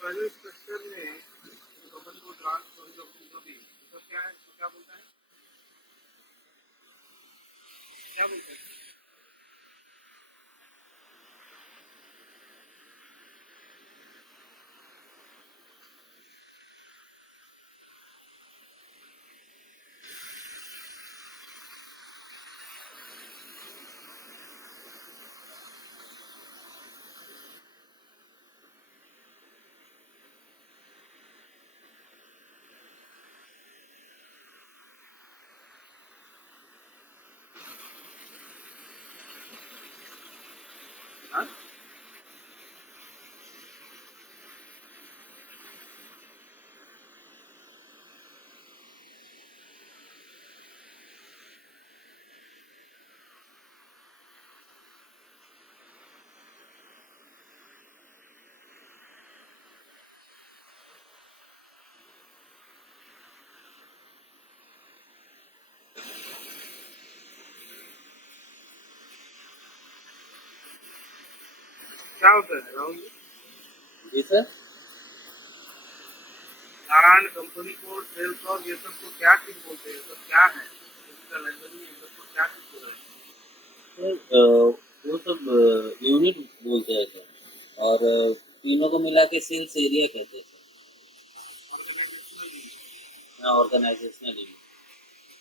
Private sector में company को transfer जो भी तो क्या है, तो क्या बोलता है, क्या बोलते हैं? हाँ? क्या होता है राहुल जी? जी सर। नारायण कंपनी को सेल्स और ये सब को क्या चीज बोलते हैं, सब क्या है इसका लैंग्वेज में, ये सब को क्या चीज बोल रहे हैं? सर वो सब यूनिट बोलते हैं सर, और तीनों को मिला के सेल्स एरिया कहते हैं सर। Organisational unit. हाँ, ऑर्गेनाइजेशनल यूनिट।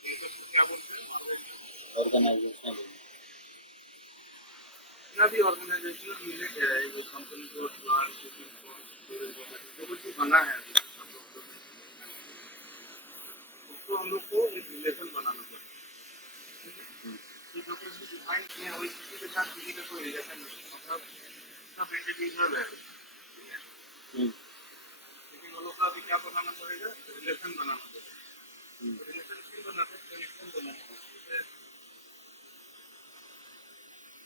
ये सब को क्या बोलते हैं, ऑर्गेनाइजेशनल यूनिट। जितना भी ऑर्गेनाइजेशनल यूनिट है, ये कंपनी को प्लांट जो कुछ भी बना है अभी हम लोग को, उसको हम लोग को एक रिलेशन बनाना पड़ेगा। कि जो कुछ भी डिफाइन किया है वही किसी के साथ किसी का कोई रिलेशन नहीं है, मतलब सब इंडिविजुअल है, लेकिन वो लोग का अभी क्या बनाना पड़ेगा, रिलेशन बनाना पड़ेगा। तो रिलेशन क्यों बनाते हैं, कनेक्शन बनाते हैं। जैसे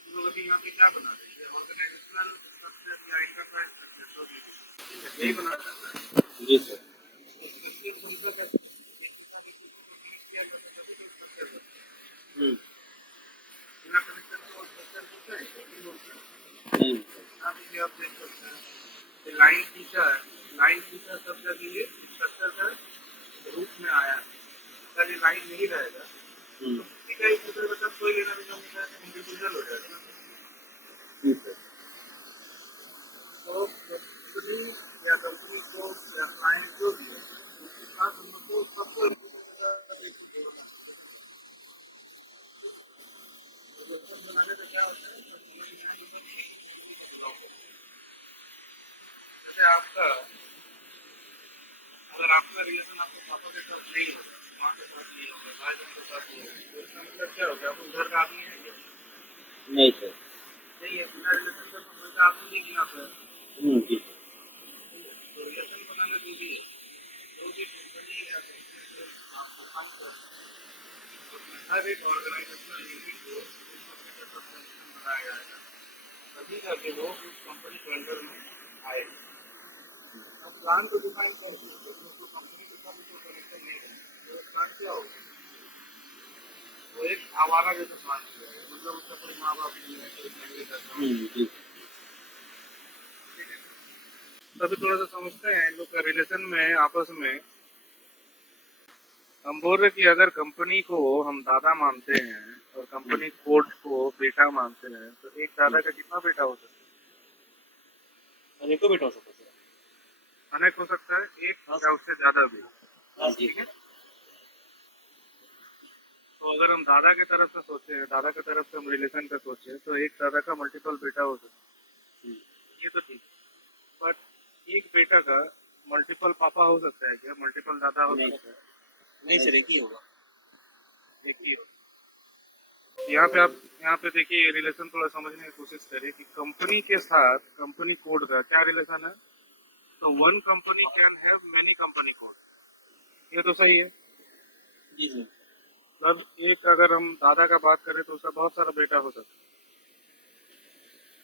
हम लोग अभी यहाँ पे क्या बना रहे हैं, ऑर्गेनाइजेशनल स्ट्रक्चर या इंटरप्राइज स्ट्रक्चर जो भी है, यही बनाना है। जी सर। हम्म। नहीं आप देख सकते हैं लाइन फीचर, लाइन फीचर सब जगह ये स्ट्रक्चर का रूप में आया है। अगर ये लाइन नहीं रहेगा तो किसी का ही फीचर का सब कोई लेना देना नहीं रहेगा, इंडिविजुअल हो जाएगा। जी सर। तो कंपनी या कंपनी को या क्लाइंट जो भी है उसके साथ हम लोग को सबको एक दूसरे के साथ एक ही जोड़ना है। रिलेशन बनाने का क्या होता है, जैसे आपका अगर आपका रिलेशन आपके पापा के साथ नहीं होगा, माँ के साथ नहीं होगा, भाई बहन के साथ नहीं होगा, तो इसका मतलब क्या होगा, आप उस घर का आदमी है क्या? नहीं सर। नहीं है, बिना रिलेशन का तो घर का आदमी नहीं गिनाता है। जी सर। तो रिलेशन बनाना जरूरी है। जो भी कंपनी या कंपनी से आपको काम कर हर एक ऑर्गेनाइजेशनल यूनिट को उस कंपनी के साथ कनेक्शन बनाया जाएगा, तभी जाके वो उस कंपनी के अंडर में आएगा। अब प्लान तो डिफाइन कर दिया, लेकिन उसको कंपनी के साथ उसको कनेक्शन नहीं है, तो प्लान क्या होगा, वो एक आवारा जैसा प्लान हो जाएगा, मतलब उसका कोई माँ बाप नहीं है, कोई फैमिली का। जी। तभी थोड़ा सा समझते हैं इन लोग का रिलेशन में आपस में। हम बोल रहे कि अगर कंपनी को हम दादा मानते हैं और कंपनी कोड को बेटा मानते हैं, तो एक दादा का कितना बेटा हो सकता है? अनेकों बेटा हो सकता है। अनेक हो सकता है, एक या उससे ज्यादा भी। ठीक है। तो अगर हम दादा की तरफ से सोचे, दादा की तरफ से हम रिलेशन का सोचे, तो एक दादा का मल्टीपल बेटा हो सकता है, ये तो ठीक। बट एक बेटा का मल्टीपल पापा हो सकता है क्या, मल्टीपल दादा हो सकता है? नहीं सर, एक ही होगा। एक ही हो। यहाँ पे देखिए रिलेशन थोड़ा समझने की कोशिश करिए कि कंपनी के साथ कंपनी कोड का क्या रिलेशन है। तो one company can have many company code, ये तो सही है। जी सर। मतलब एक अगर हम दादा का बात करें तो उसका बहुत सारा बेटा हो सकता है,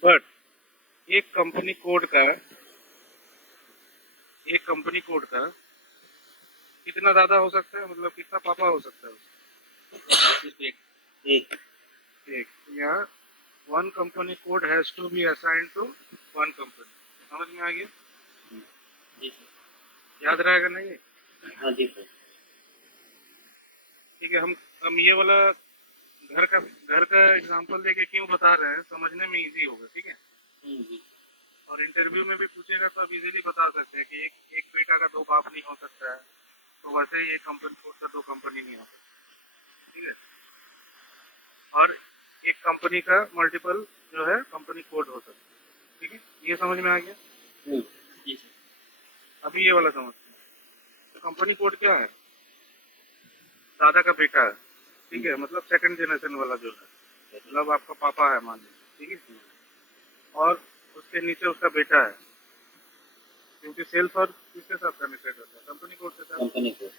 बट एक कंपनी कोड का कितना दादा हो सकता है, मतलब कितना पापा हो सकता है उसका? एक। एक। या one company code has to be assigned to one company, समझ में आ गया? जी सर। याद रहेगा नहीं? हाँ जी सर। ठीक है, हम ये वाला घर का एग्जांपल देके क्यों बता रहे हैं, समझने में इजी होगा। ठीक है, जी। और इंटरव्यू में भी पूछेगा तो आप इजीली बता सकते हैं कि एक बेटा का दो बाप नहीं हो सकता है, तो वैसे ही एक कंपनी कोड का दो कंपनी नहीं हो सकता। ठीक है, और एक कंपनी का मल्टीपल जो है कंपनी कोड हो सकता है। ठीक है, ये समझ में आ गया? जी सर। अभी ये वाला समझते हैं। तो कंपनी कोड क्या है? दादा का बेटा है। ठीक है, मतलब सेकंड जनरेशन वाला जो है, मतलब आपका पापा है मान लीजिए। ठीक है, और उसके नीचे उसका बेटा है, क्योंकि सेल्स और किसके साथ कनेक्टेड होता है? कंपनी कोड के साथ। Company code.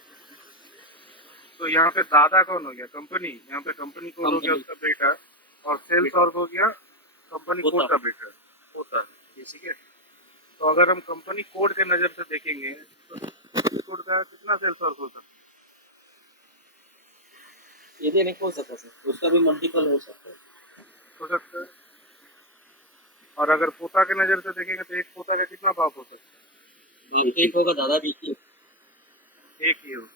तो यहाँ पे दादा कौन हो गया? कंपनी। यहाँ पे कंपनी कोड हो गया उसका बेटा, और सेल्स और हो गया कंपनी कोड का बेटा होता है। ठीक है, तो अगर हम कंपनी कोड के नजर से देखेंगे तो कंपनी कोड का कितना सेल्स और हो सकता है? ये भी नहीं हो सकता सर, उसका भी मल्टीपल हो सकता है। हो सकता है। और अगर पोता के नजर से देखेंगे तो एक पोता का कितना बाप हो सकता हाँ, एक होगा दादाजी की। है? एक ही हो।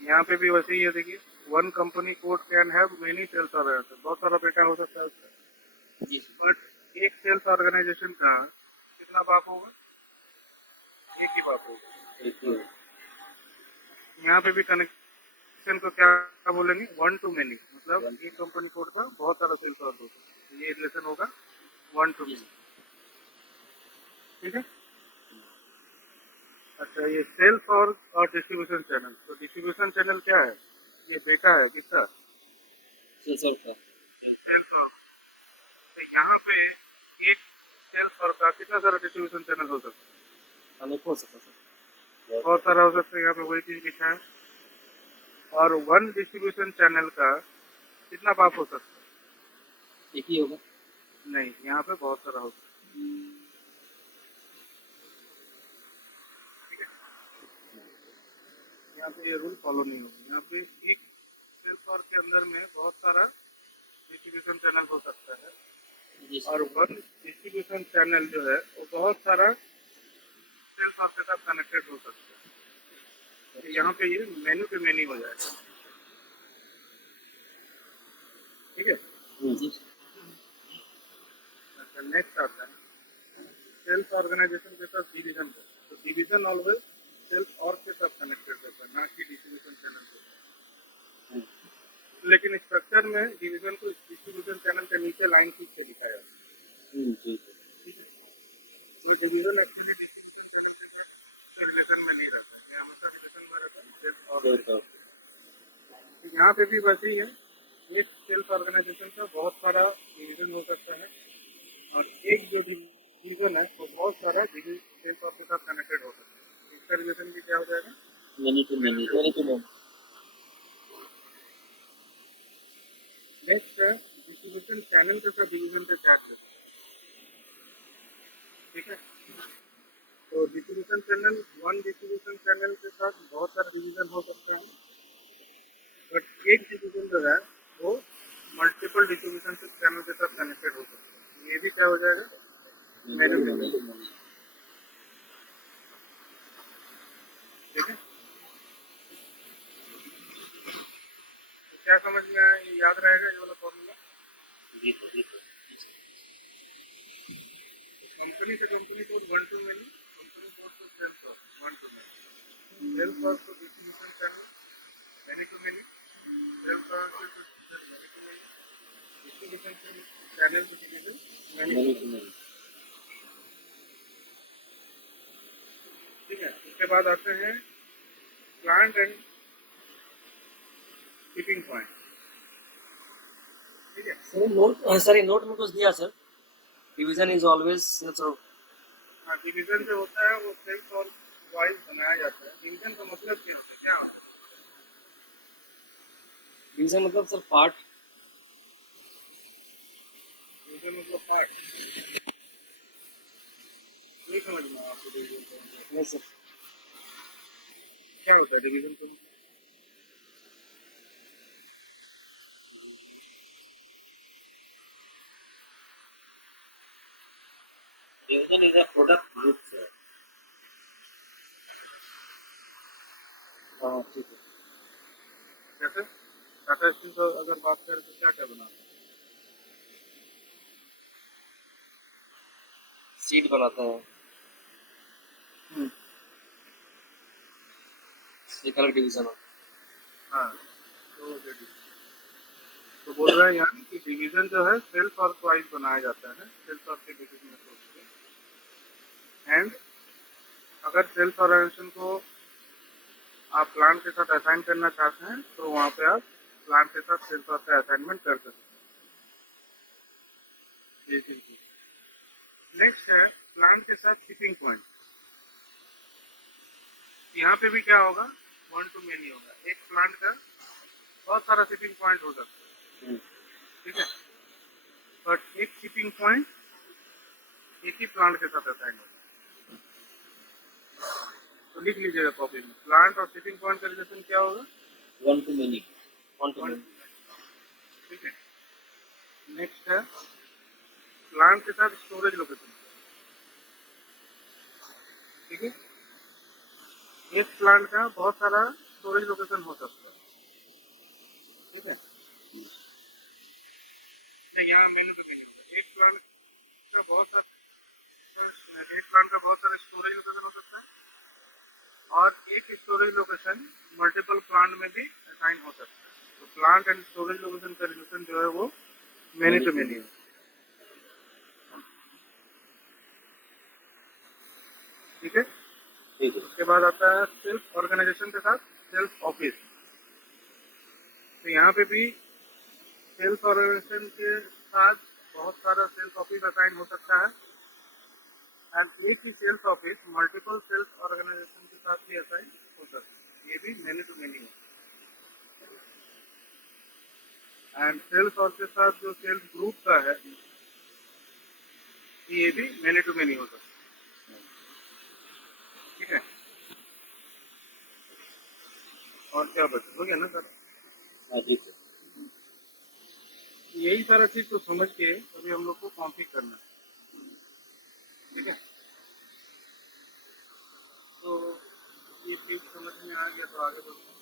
यहाँ पे भी वैसे ही है, देखिए, one company code can have many sales organisation, बहुत सारा बेटा हो सकता है उसका। जी सर। बट एक सेल्स ऑर्गेनाइजेशन का कितना बाप होगा? एक ही बाप होगा। एक ही होगा। यहाँ पे भी कनेक्शन को क्या बोलेंगे? वन टू मेनी, मतलब एक कंपनी कोड का बहुत सारा सेल्स ऑर्ग होगा, तो ये रिलेशन होगा वन टू मेनी। ठीक है, अच्छा, ये सेल्स और डिस्ट्रीब्यूशन चैनल, तो डिस्ट्रीब्यूशन चैनल क्या है? ये बेटा है किसका? सर का। Sales org. तो यहाँ पे एक सेल्स ऑर्ग का कितना सारा डिस्ट्रीब्यूशन चैनल हो सकता है? अनेक हो सकता सर। बहुत सारा हो सकता है। यहाँ पे वही चीज लिखा है। और वन डिस्ट्रीब्यूशन चैनल का कितना बाप हो सकता है? एक ही होगा। नहीं, यहाँ पे बहुत सारा हो सकता है। ठीक है, यहाँ पे ये रूल फॉलो नहीं होगा। यहाँ पे एक सेल्स ऑर्ग के अंदर में बहुत सारा डिस्ट्रीब्यूशन चैनल हो सकता है, जी और सर। वन डिस्ट्रीब्यूशन चैनल जो है वो बहुत सारा सेल्स ऑर्ग के साथ कनेक्टेड हो सकता है। तो यहाँ पे ये मेन्यू पे मेन्यू हो जाएगा। ठीक है, जी सर। अच्छा, नेक्स्ट आता है सेल्स ऑर्गेनाइजेशन के साथ डिवीजन को। तो डिवीजन ऑलवेज सेल्स ऑर्ग के साथ कनेक्टेड रहता है, ना कि डिस्ट्रीब्यूशन चैनल के साथ। लेकिन स्ट्रक्चर में डिवीजन को डिस्ट्रीब्यूशन चैनल के नीचे लाइन खींच के दिखाया जाता जी सर। है। ठीक है, डिवीजन एक्चुअली रिलेशन में नहीं रहता है, हमेशा रिलेशन में रहता है सेल्स ऑर्ग। यहाँ पे भी वैसे ही है, एक सेल्स ऑर्गेनाइजेशन का बहुत सारा डिवीजन हो सकता है, और एक जो डिवीजन है वो बहुत सारा सेल्स ऑर्ग के साथ कनेक्टेड हो सकता है। इसका रिलेशन भी क्या हो जाएगा? Many to many. Many to many. Next है डिस्ट्रीब्यूशन चैनल के साथ डिवीजन पे क्या करें? ठीक है, तो distribution channel, one distribution channel के साथ बहुत सारे डिवीजन हो सकते हैं, बट एक डिवीजन जो है वो मल्टीपल डिस्ट्रीब्यूशन चैनल के साथ कनेक्टेड हो सकता है। ये भी क्या हो जाएगा? Many to manufacturing. मेनी। ठीक है, तो क्या समझ में आया? ये याद रहेगा ये वाला फॉर्मूला? जी सर। जी सर। कंपनी से कंपनी को one to many, company code to sales org one to many, sales org to distribution channel many to many, sales org to many to many, distribution channel to division many to many many. To many. ठीक है, उसके बाद आते हैं plant and tipping point. ठीक है, sir note, sir note में कुछ दिया sir, division is always sir. हाँ, डिवीजन जो होता है वो सेल्स और वाइज बनाया जाता है। डिवीजन का मतलब क्या? डिवीजन मतलब सर पार्ट। डिवीजन मतलब फैक्ट। नहीं समझ में आया आपको डिवीजन का मतलब नहीं सर। क्या होता है डिवीजन का? Division is a product group sir. हाँ ठीक है। कैसे टाटा स्टील का अगर बात करें तो क्या क्या बनाते हैं? सीट बनाते हैं, हम्म, एक अलग डिवीजन है। हाँ, तो तो बोल रहे हैं यहाँ कि डिवीजन जो है सेल्फ और वाइज बनाया जाता है, सेल्फ और के डिवीजन में सोच के। एंड अगर सेल्फ ऑर्गेनाइजेशन को आप प्लांट के साथ असाइन करना चाहते हैं तो वहाँ पे आप प्लांट के साथ सेल्फ और का असाइनमेंट कर सकते हैं। नेक्स्ट है प्लांट के साथ शिपिंग पॉइंट। यहाँ पे भी क्या होगा, वन टू मेनी होगा। एक प्लांट का बहुत सारा शिपिंग पॉइंट हो सकता है, ठीक है, बट एक शिपिंग पॉइंट एक ही प्लांट के साथ असाइन होगा। तो लिख लीजिएगा कॉपी में, प्लांट और शिपिंग पॉइंट का रिलेशन क्या होगा, one to many, one two one, many. ठीक है। नेक्स्ट है प्लांट के साथ स्टोरेज लोकेशन, ठीक है। एक प्लांट का बहुत सारा स्टोरेज लोकेशन हो सकता है, ठीक है। यहाँ मेनू पे मेन्यू होगा। एक प्लांट का बहुत सारा स्टोरेज लोकेशन हो सकता है और एक स्टोरेज लोकेशन मल्टीपल प्लांट में भी असाइन हो सकता है। तो प्लांट एंड स्टोरेज लोकेशन का रिलेशन जो है वो मेनी टू मेनी है, ठीक है। ठीक है। उसके बाद आता है सेल्फ ऑर्गेनाइजेशन के साथ सेल्फ ऑफिस। तो यहाँ पे भी सेल्फ ऑर्गेनाइजेशन के साथ बहुत सारा सेल्फ ऑफिस असाइन हो सकता है एंड एक ही self office multiple self organisation के साथ भी असाइन हो सकता है। ये भी मेनी टू मेनी है। एंड सेल्स और के साथ जो सेल्स ग्रुप का है ये भी मेनी टू मेनी हो सकता है, ठीक है। और क्या बचा, हो गया ना सर? हाँ ठीक है। यही सारा चीज को समझ के अभी हम लोग को कॉम्पिक करना है, ठीक है। तो ये चीज समझ में आ गया तो आगे बढ़ते हैं।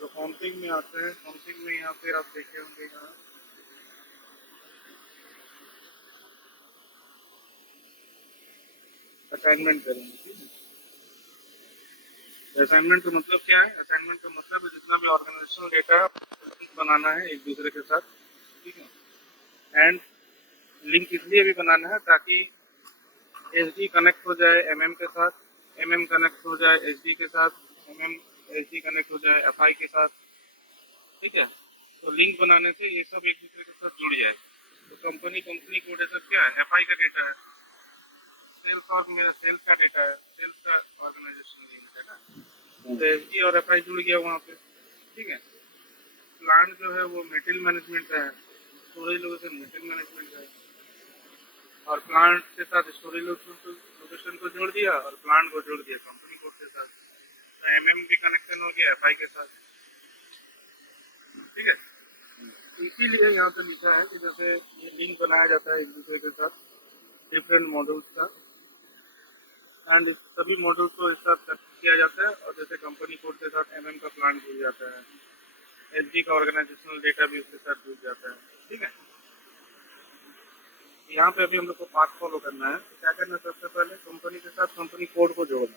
तो कॉम्पिंग में आते हैं। कॉम्पिंग में यहाँ पे आप देखे होंगे, यहाँ असाइनमेंट करेंगे, ठीक है। असाइनमेंट का मतलब क्या है? असाइनमेंट का मतलब है जितना भी ऑर्गेनाइजेशनल डेटा बनाना है एक दूसरे के साथ, ठीक है। एंड लिंक इसलिए भी बनाना है ताकि एच डी कनेक्ट हो जाए एम के साथ, एम कनेक्ट हो जाए एच डी के साथ, एच डी कनेक्ट हो जाए एफ के साथ, ठीक है। तो लिंक बनाने से ये सब एक दूसरे के साथ जुड़ जाए। तो कंपनी कोड है सब क्या है, एफ का डेटा है, सेल्स और मेरा सेल्स का डेटा है, सेल्स का ऑर्गेनाइजेशन लिंक है ना। तो एच डी और एफ जुड़ गया वहाँ पे, ठीक है। प्लांट जो है वो मेटेरियल मैनेजमेंट का है, स्टोरेज लोकेशन मेटेरियल मैनेजमेंट का है, और प्लांट के साथ स्टोरेज लोकेशन को जोड़ दिया और प्लांट को जोड़ दिया कंपनी कोड के साथ। तो एम भी कनेक्शन हो गया एफ के साथ, ठीक है। इसीलिए यहाँ पे लिखा है कि जैसे ये लिंक बनाया जाता है एक दूसरे के साथ डिफरेंट मॉड्यूल्स का, एंड सभी मॉड्यूल्स को एक साथ कनेक्ट किया जाता है और जैसे कंपनी कोड के साथ एम का प्लांट जुड़ जाता है, एच का ऑर्गेनाइजेशनल डेटा भी उसके साथ जुड़ जाता है, ठीक है। यहाँ पे अभी हम लोग को पाथ फॉलो करना है। तो क्या करना है, सबसे पहले कंपनी के साथ कंपनी कोड को जोड़ना।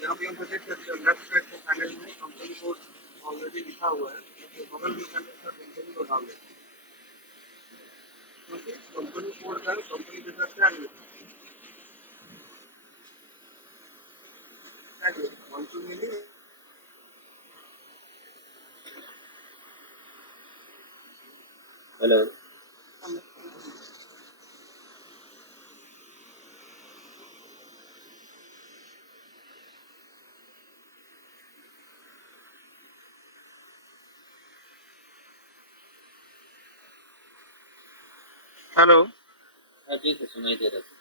यहाँ पे हम देख सकते हैं लेफ्ट साइड के पैनल में कंपनी कोड ऑलरेडी लिखा हुआ है, तो बगल में पैनल का कंपनी को डाल देते हैं, क्योंकि कंपनी कोड का कंपनी के साथ क्या वन टू मिली हेलो। हेलो। हाँ जी सर, सुनाई दे रहा था।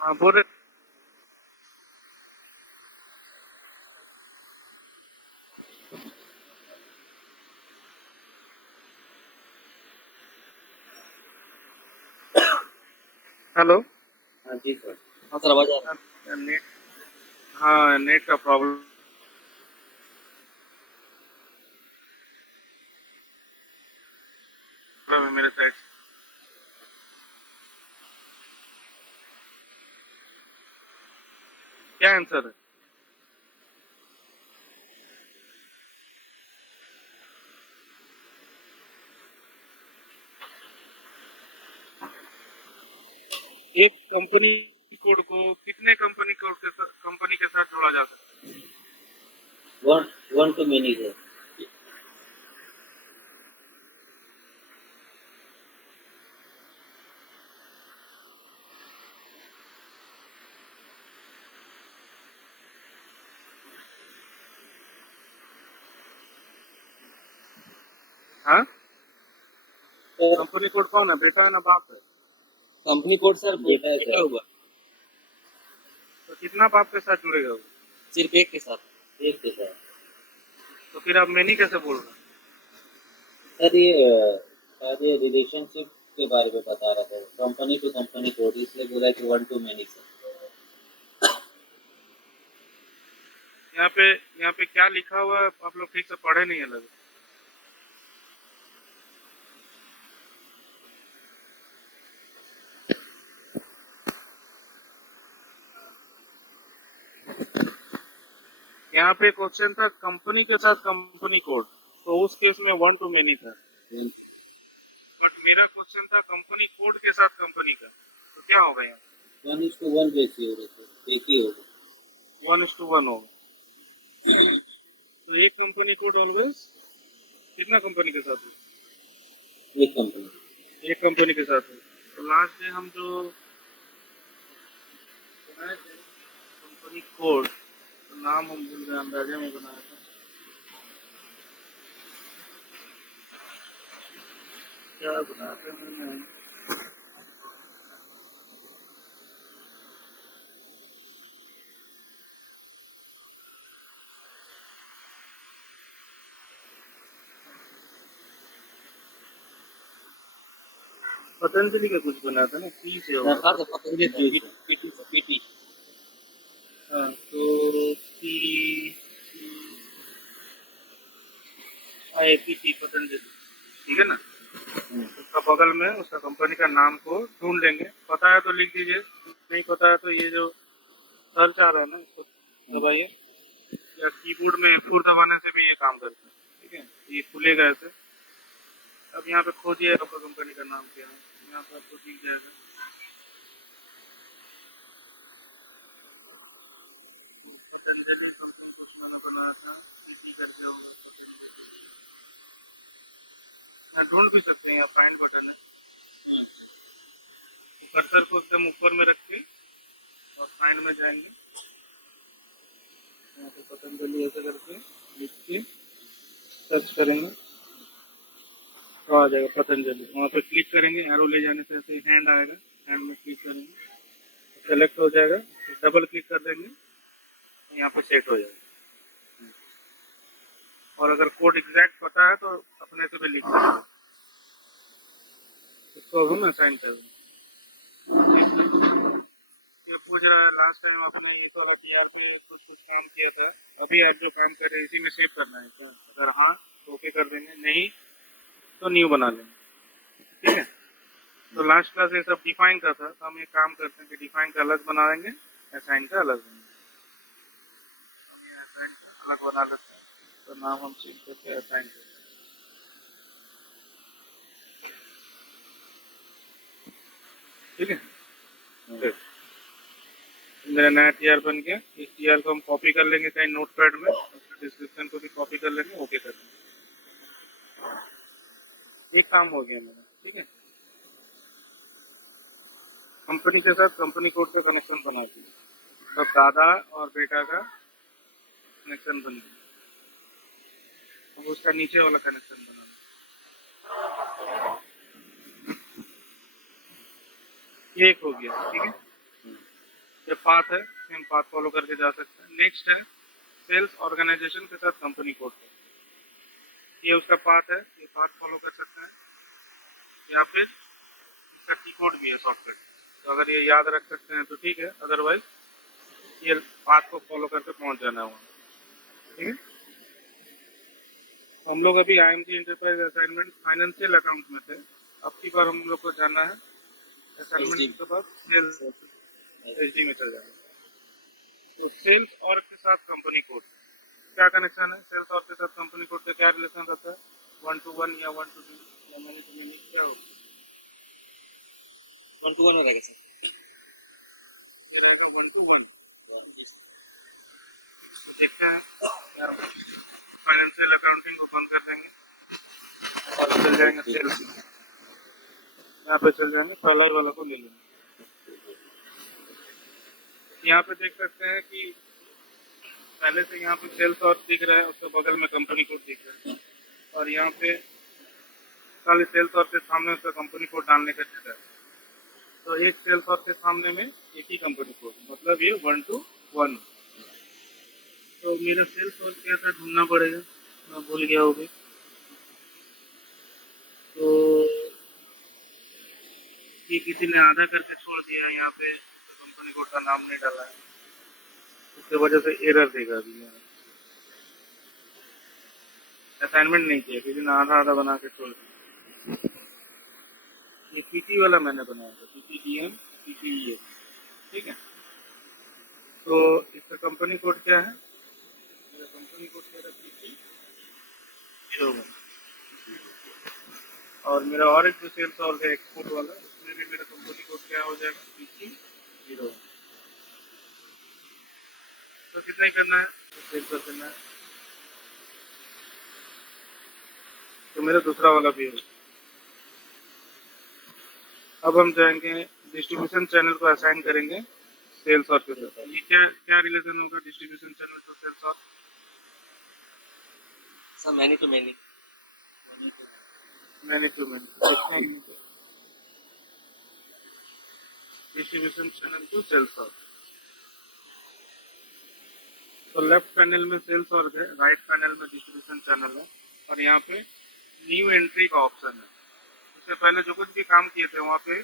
हाँ बोल रहे। हेलो। हाँ जी सर। हाँ सर, आवाज आ रहा नेट, हाँ नेट का प्रॉब्लम है मेरे साइड से। क्या आंसर है? एक कंपनी कोड को कितने कंपनी के साथ जोड़ा जा सकता है? है। One to many sir. हाँ, सर कंपनी कोड कौन है, बेटा है ना बाप है? कंपनी कोड सर बेटा है सर। होगा तो कितना बाप के साथ जुड़ेगा वो? सिर्फ एक के साथ। एक के साथ। तो फिर आप मैनी कैसे बोल रहे हैं? सर ये शायद ये रिलेशनशिप के बारे में बता रहा था, कंपनी टू कंपनी कोड, इसलिए बोला कि वन टू मेनी सर। यहाँ पे क्या लिखा हुआ है, आप लोग ठीक से पढ़े नहीं है लगे। यहाँ पे क्वेश्चन था कंपनी के साथ कंपनी कोड, तो उस केस में वन टू मेनी था। बट मेरा क्वेश्चन था कंपनी कोड के साथ कंपनी का, तो क्या होगा यहाँ? 1:1 रेशियो रहता, एक ही होगा। 1:1 होगा। तो एक कंपनी कोड ऑलवेज कितना कंपनी के साथ हो? एक कंपनी। एक कंपनी के साथ हो। तो लास्ट में हम जो बनाए थे कंपनी कोड, तो नाम हम भूल गए, अंदाजे में बनाया था। क्या बनाया था मैंने? पतंजलि का कुछ बनाया था ना, पी से होगा। हाँ सर, पतंजलि जूस। पीटी। हाँ तो पी IPT पतंजलि, ठीक है ना? उसका बगल में उसका कंपनी का नाम को ढूंढ लेंगे, पता है तो लिख दीजिए, नहीं पता है तो ये जो सर्च आ रहा है ना, इसको दबाइए, या कीबोर्ड में F4 दबाने से भी ये काम करता है, ठीक है? ये खुलेगा ऐसे। अब यहाँ पे खोजिए आपका कंपनी का नाम क्या है, यहाँ पे आपको दिख जाएगा। ढूंढ भी सकते हैं, फाइंड बटन है, तो कर्सर को एकदम ऊपर में रख के और फाइंड में जाएंगे, यहाँ पे पतंजलि ऐसे करके लिख के सर्च करेंगे तो आ जाएगा पतंजलि। वहाँ पे क्लिक करेंगे, एरो ले जाने से ऐसे हैंड आएगा, हैंड में क्लिक करेंगे, सेलेक्ट हो जाएगा, डबल क्लिक कर देंगे, यहाँ पे सेट हो जाएगा। और अगर कोड एग्जैक्ट पता है तो अपने से भी लिख सकते हैं। इसको अब हम असाइन कर देंगे। ये पूछ रहा है लास्ट टाइम आपने ये वाला PR पे कुछ कुछ काम किया था, अभी आप जो काम कर रहे हैं इसी में सेव करना है क्या? अगर हाँ तो ओके कर देंगे, नहीं तो न्यू बना लेंगे, ठीक है? तो लास्ट क्लास ये सब डिफाइन का था, तो हम ये काम करते हैं कि डिफाइन का अलग बना देंगे, असाइन का अलग बना देंगे। हम ये असाइन का अलग बना लेते हैं, तो नाम हम चेंज करके असाइन करते हैं। ठीक है। फिर मेरा नया टीआर बन गया। इस टीआर को हम कॉपी कर लेंगे कहीं नोट पैड में, उसके डिस्क्रिप्शन को भी कॉपी कर लेंगे, ओके कर लेंगे। एक काम हो गया मेरा, ठीक है। कंपनी के साथ कंपनी कोड का कनेक्शन बना दिया, तो दादा और बेटा का कनेक्शन बन गया। अब उसका नीचे वाला कनेक्शन बनाना, ये एक हो गया, ठीक है। ये पाथ है, सेम पाथ फॉलो करके जा सकते हैं। नेक्स्ट है सेल्स ऑर्गेनाइजेशन के साथ कंपनी कोड, ये उसका पाथ है, ये पाथ फॉलो कर सकते हैं, या फिर इसका की कोड भी है सॉफ्टवेयर, तो अगर ये याद रख सकते हैं तो ठीक है, अदरवाइज ये पाथ को फॉलो करके पहुंच जाना होगा, ठीक है। हम लोग अभी IMG enterprise assignment financial account में थे। अब की बार हम लोग को जाना है असाइनमेंट के बाद सेल्स एसडी में चल जाएगा। तो सेल्स और के साथ कंपनी कोड क्या कनेक्शन है? सेल्स और के साथ कंपनी कोड का क्या रिलेशन रहता है? 1 to 1 या 1 to 2 या मैनी टू मैनी, क्या होगा? 1 to 1 हो रहेगा सर। ये रहेगा 1 to 1। देखते हैं फाइनेंशियल अकाउंटिंग को बंद कर देंगे और चल जाएंगे सेल्स में। यहाँ पे चल जाएंगे, कलर वाला को ले लेंगे। यहाँ पे देख सकते हैं कि पहले से यहाँ पे सेल्स और दिख रहा है, उसके बगल में कंपनी कोड दिख रहा है, और यहाँ पे खाली सेल्स और के सामने उसका कंपनी कोड डालने का जगह है। तो एक सेल्स और के सामने में एक ही कंपनी कोड, मतलब ये 1 to 1। तो मेरा सेल्स और कैसा ढूंढना पड़ेगा, मैं भूल गया होगा। तो ये किसी ने आधा करके छोड़ दिया यहाँ पे, तो कंपनी कोड का नाम नहीं डाला है, उसके वजह से एरर देगा। अभी असाइनमेंट नहीं किया, किसी ने आधा आधा बना के छोड़ दिया। ये पीटी वाला मैंने बनाया था, PPDM PPE, ठीक है। तो इसका कंपनी कोड क्या है? मेरा कंपनी कोड मेरा PT01, और मेरा और एक जो सेल्स और है एक्सपोर्ट वाला, उसमें भी मेरा कंपनी कोड क्या हो जाएगा? PT01। तो कितना ही करना है, सेव कर देना है। तो मेरा दूसरा वाला भी है। अब हम जाएंगे डिस्ट्रीब्यूशन चैनल को असाइन करेंगे सेल्स और के साथ। ये क्या क्या रिलेशन होगा distribution channel to sales org? Sir many to many. Many to many distribution channel to sales org. तो लेफ्ट पैनल में सेल्स और है, राइट पैनल में डिस्ट्रीब्यूशन चैनल है, और यहाँ पे न्यू एंट्री का ऑप्शन है। इससे पहले जो कुछ भी काम किए थे वहाँ पे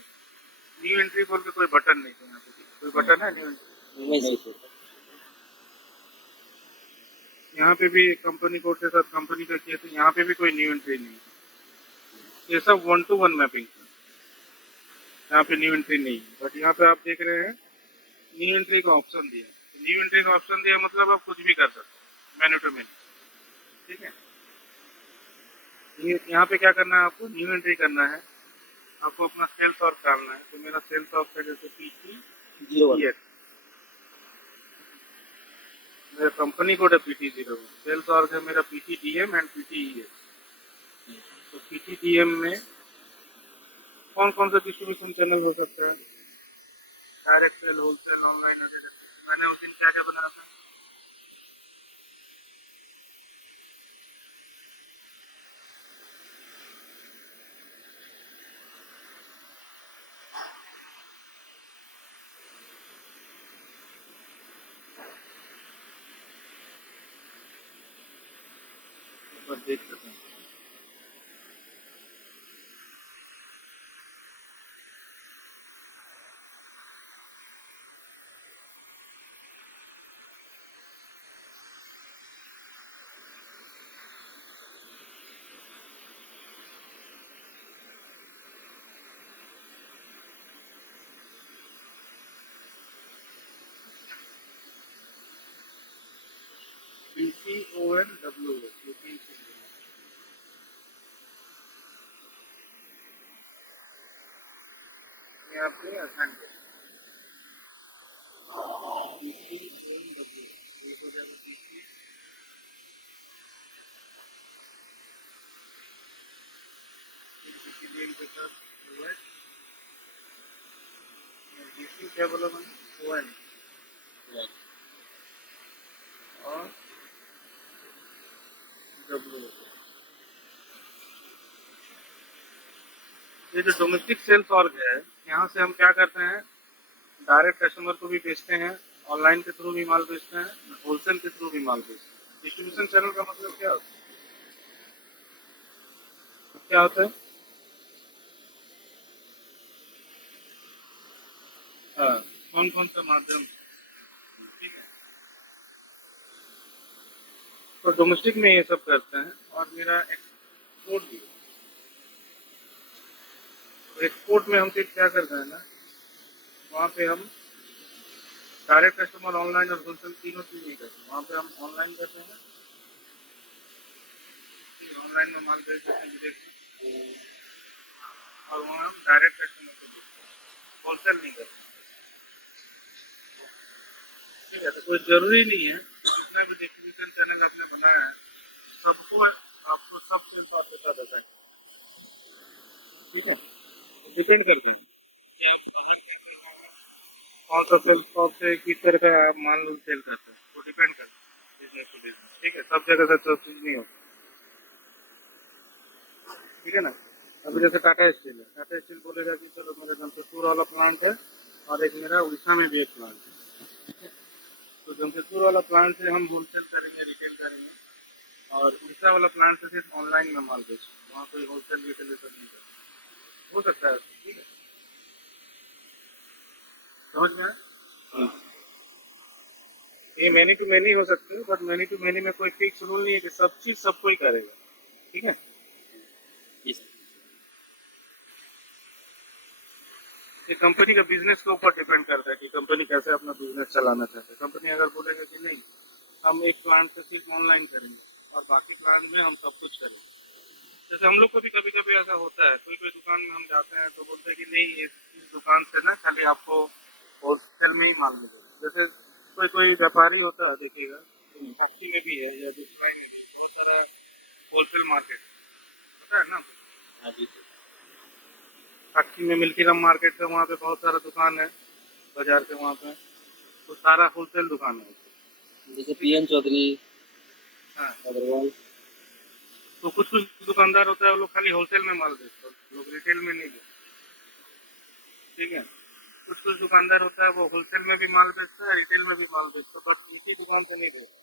न्यू एंट्री बोल के कोई बटन नहीं था। यहाँ पे कोई बटन है न्यू एंट्री? नहीं सर। यहाँ पे भी कंपनी कोड के साथ कंपनी का किया, तो यहाँ पे भी कोई न्यू एंट्री नहीं है। ये सब 1 to 1 मैपिंग है, यहाँ पे न्यू एंट्री नहीं है। बट यहाँ पे आप देख रहे हैं न्यू एंट्री का ऑप्शन दिया। न्यू एंट्री का ऑप्शन दिया मतलब आप कुछ भी कर सकते हो, मेन्यू टू मेन्यू, ठीक है। यहाँ पे क्या करना है आपको? न्यू एंट्री करना है, आपको अपना सेल्स और डालना है। तो मेरा सेल्स ऑफ का जैसे PT01, मेरा कंपनी कोड है PT01, सेल्स और है मेरा PTDM एंड PTES। तो PTDM में कौन कौन सा डिस्ट्रीब्यूशन चैनल हो सकता है? डायरेक्ट सेल, होलसेल, ऑनलाइन वगैरह। मैंने उस दिन क्या क्या बनाया था? बस देख सकते हैं। PCONWS, यहाँ ठीक है साइन करो। क्या बोला मैंने ओएन और डब्ल्यू। ये जो डोमेस्टिक सेल्स ऑर्ग है, यहाँ से हम क्या करते हैं, डायरेक्ट कस्टमर को भी बेचते हैं, ऑनलाइन के थ्रू भी माल बेचते हैं, होलसेल के थ्रू भी माल बेचते हैं। डिस्ट्रीब्यूशन चैनल का मतलब क्या होता है? क्या होता है? हाँ, कौन कौन सा माध्यम, ठीक है। तो डोमेस्टिक में ये सब करते हैं और मेरा एक्सपोर्ट भी है। तो एक्सपोर्ट में हम फिर क्या करते हैं ना, वहाँ पे हम डायरेक्ट कस्टमर, ऑनलाइन और होलसेल तीनों चीज नहीं करते। वहाँ पे हम ऑनलाइन करते हैं, ऑनलाइन में माल बेच देते हैं विदेश में, और वहाँ हम डायरेक्ट कस्टमर को बेचते हैं, होलसेल नहीं करते। ठीक है, तो कोई जरूरी नहीं है जितना भी डिस्ट्रीब्यूशन चैनल आपने बनाया है सबको आपको सब सेल्स आप बता देता है। ठीक है, डिपेंड करते हैं कि आप कहाँ से कौन सा सेल्स शॉप से किस तरह का आप माल सेल करते हैं, वो डिपेंड करता है बिजनेस टू बिजनेस। ठीक है, सब जगह से सब चीज नहीं होता। ठीक है ना। अभी जैसे टाटा स्टील है, टाटा स्टील बोलेगा कि चलो मेरा जमशेदपुर वाला प्लांट है और एक मेरा उड़ीसा में भी एक प्लांट है। तो जमशेदपुर वाला प्लांट से हम होलसेल करेंगे, रिटेल करेंगे, और उड़ीसा वाला प्लांट से सिर्फ ऑनलाइन में माल बेचेंगे, वहाँ कोई होलसेल रिटेल ये सब नहीं करते। हो सकता है। ठीक है, समझ में आया? ये मैनी टू मैनी हो सकती है, बट मैनी टू मैनी में कोई फिक्स रूल नहीं है कि सब चीज सबको ही करेगा। ठीक है, जी सर। ये कंपनी का बिजनेस के ऊपर डिपेंड करता है कि कंपनी कैसे अपना बिजनेस चलाना चाहते हैं। कंपनी अगर बोलेगा कि नहीं, हम एक प्लांट से सिर्फ ऑनलाइन करेंगे और बाकी प्लांट में हम सब कुछ करेंगे। जैसे हम लोग को भी कभी कभी ऐसा होता है, कोई कोई दुकान में हम जाते हैं तो बोलते हैं कि नहीं, इस दुकान से ना खाली आपको होलसेल में ही माल मिलेगा। जैसे कोई कोई व्यापारी होता है, देखिएगा साक्षी में भी है या दूसरा में भी बहुत सारा होलसेल मार्केट पता है ना। हाँ जी सर। साक्षी में मिल्कीराम मार्केट है, वहाँ पे बहुत सारा दुकान है बाजार के वहाँ पे, तो सारा होलसेल दुकान है। जैसे ठीक है, पीएन चौधरी, हाँ। अग्रवाल। तो कुछ कुछ दुकानदार होता है वो लोग खाली होलसेल में माल बेचते हैं, लोग रिटेल में नहीं बेचते। ठीक है, कुछ कुछ दुकानदार होता है वो होलसेल में भी माल बेचता है, रिटेल में भी माल बेचता है, बस इसी दुकान से नहीं बेचता।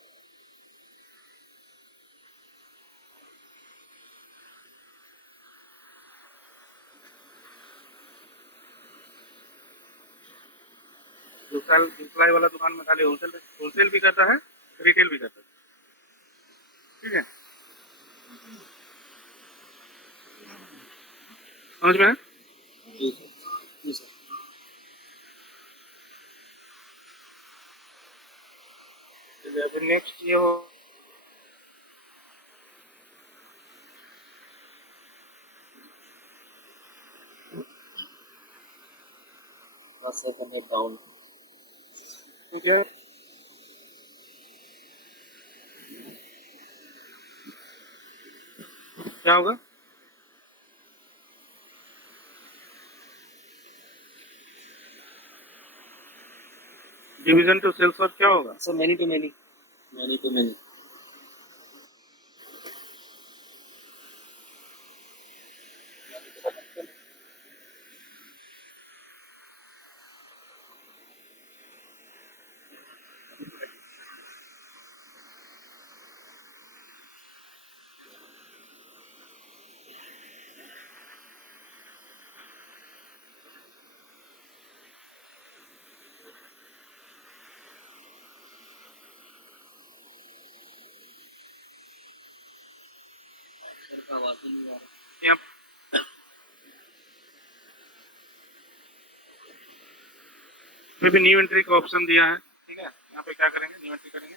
जो प्लाई वाला दुकान में खाली होलसेल होलसेल भी करता है, रिटेल भी करता है। ठीक है, समझ में आया? जी सर। जी सर। चलिए, अभी नेक्स्ट ये हो, बस सेकंड हेड डाउन। ठीक है, क्या होगा? डिवीजन टू सेल्स और क्या होगा? Sir many to many. Many to many. Sir का आवाज ही नहीं आ रहा। यहाँ पे भी न्यू एंट्री का ऑप्शन दिया है। ठीक है, यहाँ पे क्या करेंगे, न्यू एंट्री करेंगे।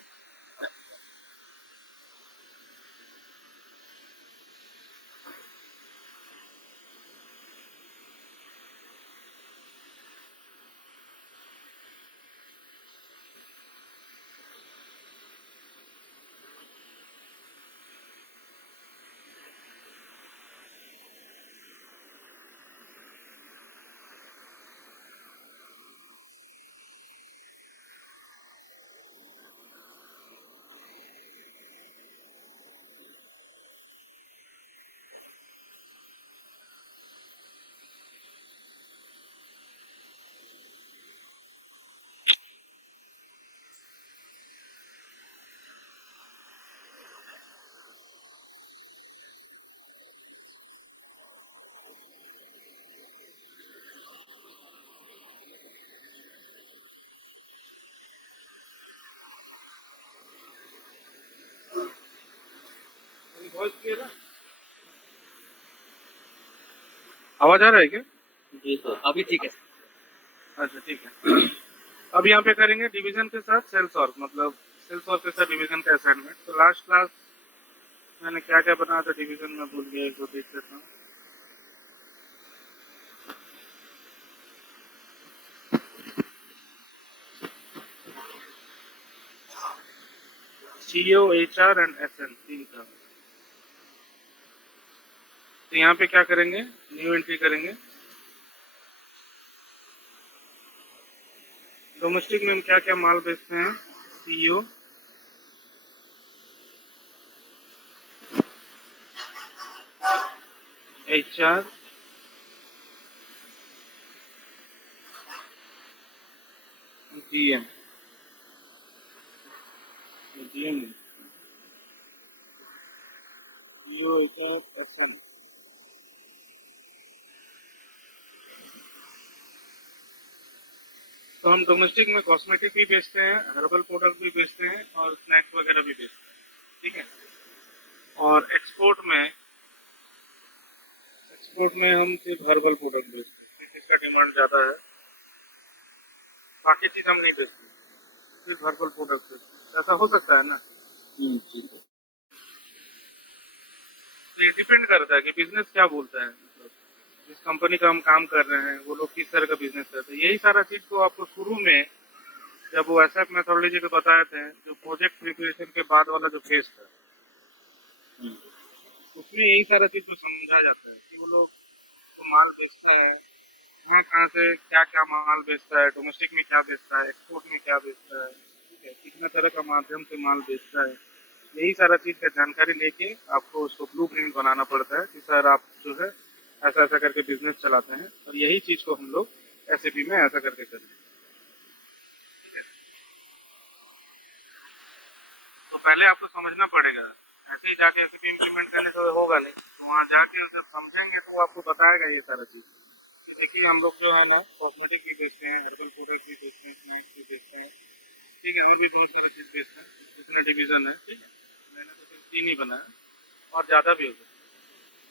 वॉइस क्लियर है? आवाज आ रहा है क्या? जी सर। अभी ठीक है। अच्छा ठीक है। अब यहाँ पे करेंगे डिवीजन के साथ सेल्स और मतलब सेल्स और के साथ डिवीजन का असाइनमेंट। तो लास्ट क्लास मैंने क्या क्या बनाया था डिवीजन में भूल गया, एक दो देख लेता हूँ। CEO, HR एंड SN तीन का। तो यहाँ पे क्या करेंगे, न्यू एंट्री करेंगे। डोमेस्टिक में हम क्या क्या माल बेचते हैं, CEO, HR, GM, GM, CEO, HR, SN। तो हम डोमेस्टिक में कॉस्मेटिक भी बेचते हैं, हर्बल प्रोडक्ट भी बेचते हैं और स्नैक्स वगैरह भी बेचते हैं, ठीक है। और एक्सपोर्ट में हम सिर्फ हर्बल प्रोडक्ट बेचते हैं, जिसका डिमांड ज़्यादा है। बाकी चीज़ हम नहीं बेचते, सिर्फ हर्बल प्रोडक्ट बेचते हैं। ऐसा हो सकता है ना? जी सर। तो ये डिपेंड करता है कि बिजनेस क्या बोलता है, मतलब जिस कंपनी का हम काम कर रहे हैं वो लोग किस तरह का बिजनेस करते हैं। यही सारा चीज़ को आपको शुरू में जब वो एसएफ मेथोडोलॉजी को बताए थे, जो प्रोजेक्ट प्रिपरेशन के बाद वाला जो फेज था, हम्म, उसमें यही सारा चीज़ को समझा जाता है कि वो लोग तो माल बेचता है, कहाँ कहाँ से क्या क्या माल बेचता है, डोमेस्टिक में क्या बेचता है, एक्सपोर्ट में क्या बेचता है, ठीक है, कितने तरह का माध्यम से माल बेचता है। यही सारा चीज़ का जानकारी लेके आपको उसको ब्लू प्रिंट बनाना पड़ता है कि सर आप जो है ऐसा ऐसा करके बिजनेस चलाते हैं, और यही चीज़ को हम लोग एसएपी में ऐसा करके करें। तो पहले आपको समझना पड़ेगा, ऐसे ही जाके एसएपी इम्प्लीमेंट करने से होगा नहीं। तो वहाँ जाके जब समझेंगे तो आपको बताएगा ये सारा चीज़। तो देखिए हम लोग जो है ना कॉस्मेटिक भी बेचते हैं, हर्बल प्रोडक्ट भी बेचते हैं, स्नैक्स भी बेचते हैं, ठीक है, और भी बहुत सारी चीज़ बेचते हैं। जितने डिवीज़न है, ठीक है, मैंने तो सिर्फ तीन ही बनाया, और ज़्यादा भी हो सकता है।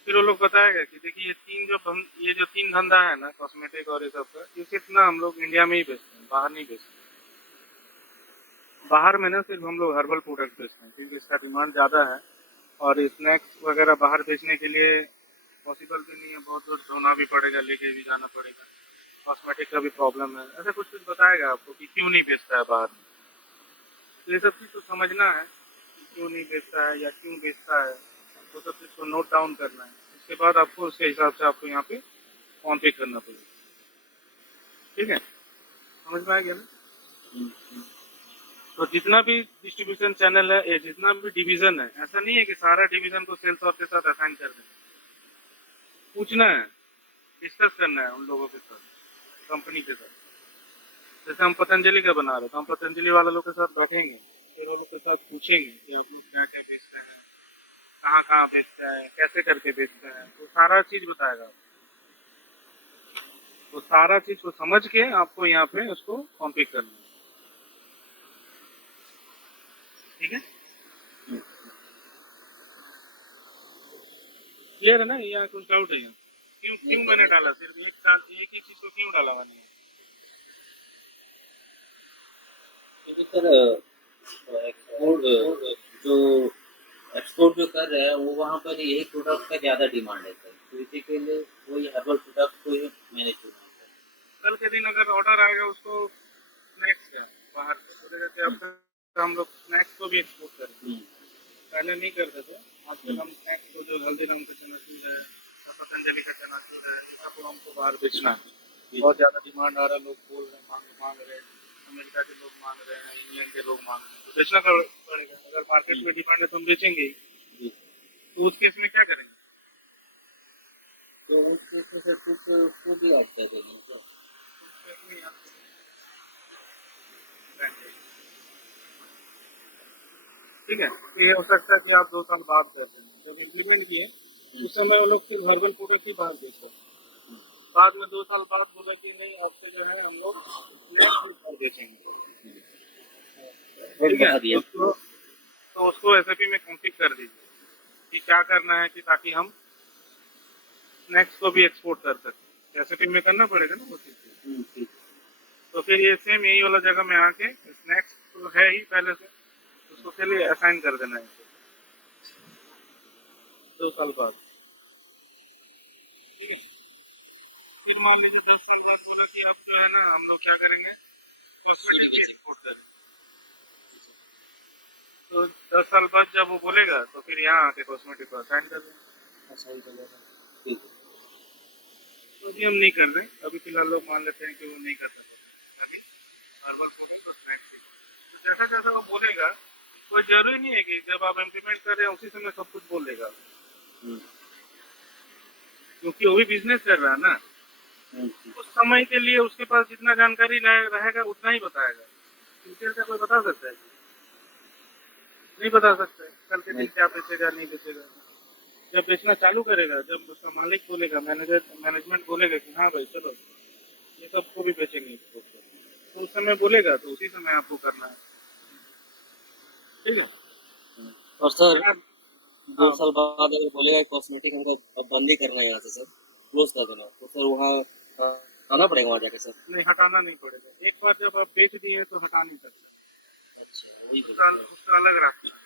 फिर वो लोग बताएगा कि देखिए ये जो तीन धंधा है ना कॉस्मेटिक और ये सब का, ये सिर्फ ना हम लोग इंडिया में ही बेचते हैं, बाहर नहीं बेचते। बाहर में ना सिर्फ हम लोग हर्बल प्रोडक्ट बेचते हैं क्योंकि इसका डिमांड ज़्यादा है, और स्नैक्स वगैरह बाहर बेचने के लिए पॉसिबल भी नहीं है, बहुत दूर ढोना भी पड़ेगा, लेके भी जाना पड़ेगा। कॉस्मेटिक का भी प्रॉब्लम है, ऐसा कुछ कुछ बताएगा आपको कि क्यों नहीं बेचता है बाहर में। तो ये सब चीज़ को समझना है कि क्यों नहीं बेचता है या क्यों बेचता है, वो सब चीज़ को नोट डाउन करना है। उसके बाद आपको उसके हिसाब से आपको यहाँ पे कॉन्टेक्ट करना पड़ेगा, ठीक है, समझ में आ गया ना? हम्म, तो जितना भी डिस्ट्रीब्यूशन चैनल है, ये जितना भी डिवीजन है, ऐसा नहीं है कि सारा डिवीजन को सेल्स और के साथ असाइन कर दें। पूछना है, डिस्कस करना है उन लोगों के साथ, कंपनी के साथ। जैसे हम पतंजलि का बना रहे, तो हम पतंजलि वाले लोग के साथ बैठेंगे, फिर वो लोग के साथ पूछेंगे कि आप लोग क्या क्या बेचते हैं, कहाँ कहाँ बेचते हैं, कैसे करके बेचते हैं, तो सारा चीज बताएगा। तो सारा चीज को समझ के आपको यहाँ पे उसको कॉम्पिक करना है, ठीक है, क्लियर है ना? या कुछ डाउट है यहाँ? क्यों क्यों मैंने डाला सिर्फ एक साल एक ही चीज को क्यों डाला मैंने? क्योंकि सर एक्सपोर्ट जो एक्सपोर्ट जो कर रहे हैं वो वहाँ पर यही प्रोडक्ट का ज़्यादा डिमांड है सर, तो इसी के लिए वही हर्बल प्रोडक्ट को ही मैनेज करना है कल के दिन अगर ऑर्डर आएगा उसको स्नैक्स का बाहर से, तो जैसे अब हम लोग स्नैक्स को भी एक्सपोर्ट करें, सर। पहले नहीं करते थे। आजकल हम स्नैक्स को जो हल्दीराम का चनाचूर है या पतंजलि का चनाचूर है, ये सब हमको बाहर बेचना है। बहुत ज़्यादा डिमांड आ रहा है, लोग बोल रहे हैं, मांग रहे हैं, अमेरिका के लोग मांग रहे हैं, इंग्लैंड के लोग मांग रहे हैं, तो बेचना पड़ेगा। अगर मार्केट में डिमांड है तो हम बेचेंगे ही। जी। तो उस केस में क्या करेंगे? तो उसको सर कुछ खुद ही आप कर देंगे सर। उस केस में आप करेंगे। ठीक है, ये हो सकता है कि आप 2 साल बाद कर दें, जब इम्प्लीमेंट किए उस समय वो लोग सिर्फ हर्बल प्रोडक्ट ही बाहर बेचते हैं। बाद में 2 साल बाद बोला कि नहीं, अब से जो है हम लोग स्नैक्स भी बाहर बेचेंगे, ठीक है। तो उसको एसएपी में कॉन्फ़िग कर दीजिए, ठीक क्या करना है कि ताकि हम स्नैक्स को भी एक्सपोर्ट कर सकें। रेसिपी में करना पड़ेगा ना वो चीज़। ठीक। तो फिर ये सेम यही वाला जगह में आके स्नैक्स तो है ही पहले से, उसको के लिए असाइन कर देना है इसे 2 साल बाद। ठीक है, फिर मान लीजिए 10 साल बाद बोला कि अब जो है ना हम लोग क्या करेंगे, कॉस्मेटिक की एक्सपोर्ट करें। तो 10 साल बाद जब वो बोलेगा तो फिर यहाँ आके कॉस्मेटिक को असाइन कर देंगे। असाइन कर देगा। ठीक है। तो अभी हम नहीं कर रहे, अभी फिलहाल लोग मान लेते हैं कि वो नहीं कर सकते, अभी बार बार तो जैसा जैसा वो बोलेगा, कोई जरूरी नहीं है कि जब आप इम्प्लीमेंट कर रहे हैं उसी समय सब कुछ बोल देगा, क्योंकि वो भी बिजनेस कर रहा है ना। उस समय के लिए उसके पास जितना जानकारी रहेगा उतना ही बताएगा। फ्यूचर का कोई बता सकता है? नहीं बता सकता है कल के दिन क्या बेचेगा नहीं बेचेगा। जब बेचना चालू करेगा, जब उसका मालिक बोलेगा, मैनेजमेंट बोलेगा कि हाँ भाई चलो ये सबको भी बेचेंगे, तो उस समय बोलेगा तो उसी समय आपको करना है। ठीक है। और सर हाँ, 2 साल बाद अगर बोलेगा कॉस्मेटिक हमको अब बंद ही करना है यहाँ से सर, क्लोज कर देना, तो सर वहाँ आना पड़ेगा वहाँ जाके सर? नहीं, हटाना नहीं पड़ेगा। एक बार जब आप बेच दिए तो हटा नहीं सकते। अच्छा, वही उसका अलग रास्ता है।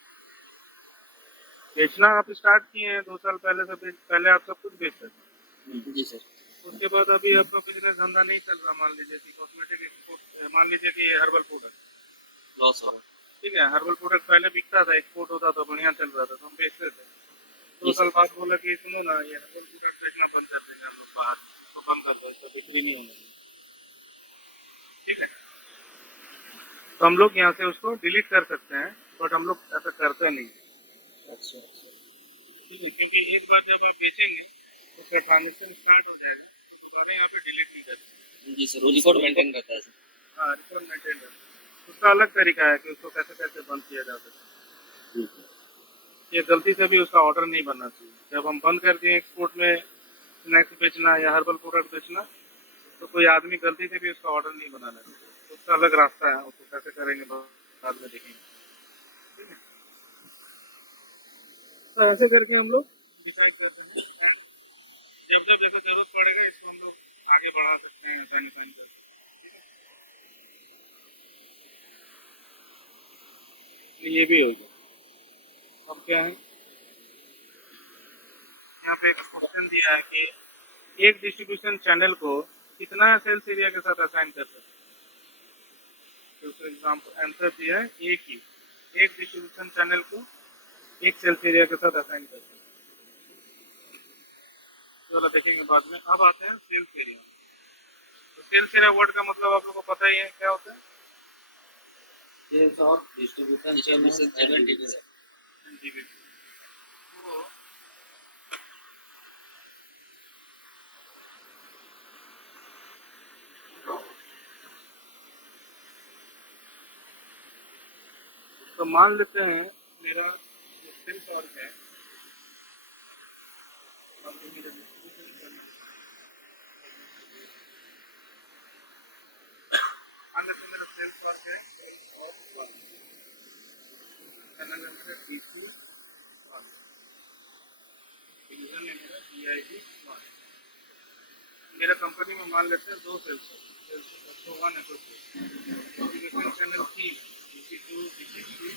बेचना आप स्टार्ट किए हैं 2 साल पहले से, पहले आप सब कुछ बेच सकते। जी सर। उसके बाद अभी आपका बिजनेस धंधा नहीं चल रहा, मान लीजिए कि कॉस्मेटिक एक्सपोर्ट, मान लीजिए कि ये हर्बल प्रोडक्ट लॉस हो रहा है। ठीक है, हर्बल प्रोडक्ट पहले बिकता था, एक्सपोर्ट होता था, बढ़िया चल रहा था, तो हम बेचते थे। 2 साल बाद बोला कि सुनो ना, ये हर्बल प्रोडक्ट बेचना बंद कर देंगे हम लोग बाहर, तो बंद कर दो, इसका बिक्री नहीं होने। ठीक है, तो हम लोग यहाँ से उसको डिलीट कर सकते हैं, बट हम लोग ऐसा करते नहीं। अच्छा। ठीक है, क्योंकि एक बार जब आप बेचेंगे उसका ट्रांजेक्शन स्टार्ट हो जाएगा, तो दोबारा यहाँ पे डिलीट नहीं करते। जी सर, वो रिकॉर्ड मेंटेन करता है सर। हाँ, रिकॉर्ड मेंटेन करते हैं। उसका अलग तरीका है कि उसको कैसे कैसे बंद किया जा सकता है। ये गलती से भी उसका ऑर्डर नहीं बनना चाहिए। जब हम बंद कर दिए एक्सपोर्ट में स्नैक्स बेचना या हर्बल प्रोडक्ट बेचना, तो कोई आदमी गलती से भी उसका ऑर्डर नहीं बनाना चाहिए। उसका अलग रास्ता है, उसको कैसे करेंगे बाद में देखेंगे। ठीक है, तो ऐसे करके हम लोग डिसाइड करते हैं। जब जब जैसे जरूरत पड़ेगा इसको हम लोग आगे बढ़ा सकते हैं, ऐसा डिफाइन कर। ये भी हो गया। अब क्या है, यहाँ पे एक क्वेश्चन दिया है कि एक डिस्ट्रीब्यूशन चैनल को कितना सेल्स एरिया के साथ असाइन कर सकते हैं। तो एग्जाम्पल आंसर दिया है एक डिस्ट्रीब्यूशन चैनल को एक सेल्स एरिया के साथ असाइन कर सकते हैं। वाला देखेंगे बाद में। अब आते हैं सेल्स एरिया। तो सेल्स एरिया वर्ड का मतलब आप लोगों को पता ही है क्या होता है। सेल्स और डिस्ट्रीब्यूशन चैनल डिवीजन। तो मान लेते हैं मेरा सेल्स ऑर्ग है, मान लेते हैं मेरा सेल्स ऑर्ग है और चैनल है मेरा DC डिवीजन है मेरा DID। मेरा कंपनी में मान लेते हैं 2 सेल्स है, डिस्ट्रीब्यूशन चैनल की DC2 DC3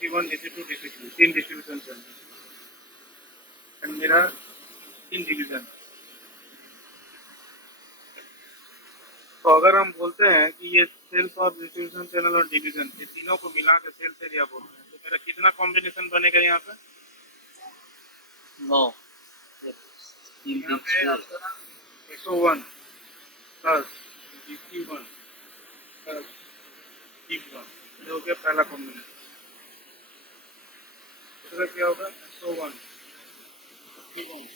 DC1 DC2 DC3 3 distribution channel and मेरा 3 डिवीजन। तो अगर हम बोलते हैं कि ये सेल्स और डिस्ट्रीब्यूशन चैनल और डिवीजन, ये तीनों को मिला के सेल्स एरिया बोलते हैं, तो मेरा कितना कॉम्बिनेशन बनेगा यहाँ पे? 9। यहाँ पे 101 प्लस DC1 प्लस DC1, ये हो गया पहला कॉम्बिनेशन। दूसरा क्या होगा? 101 DC1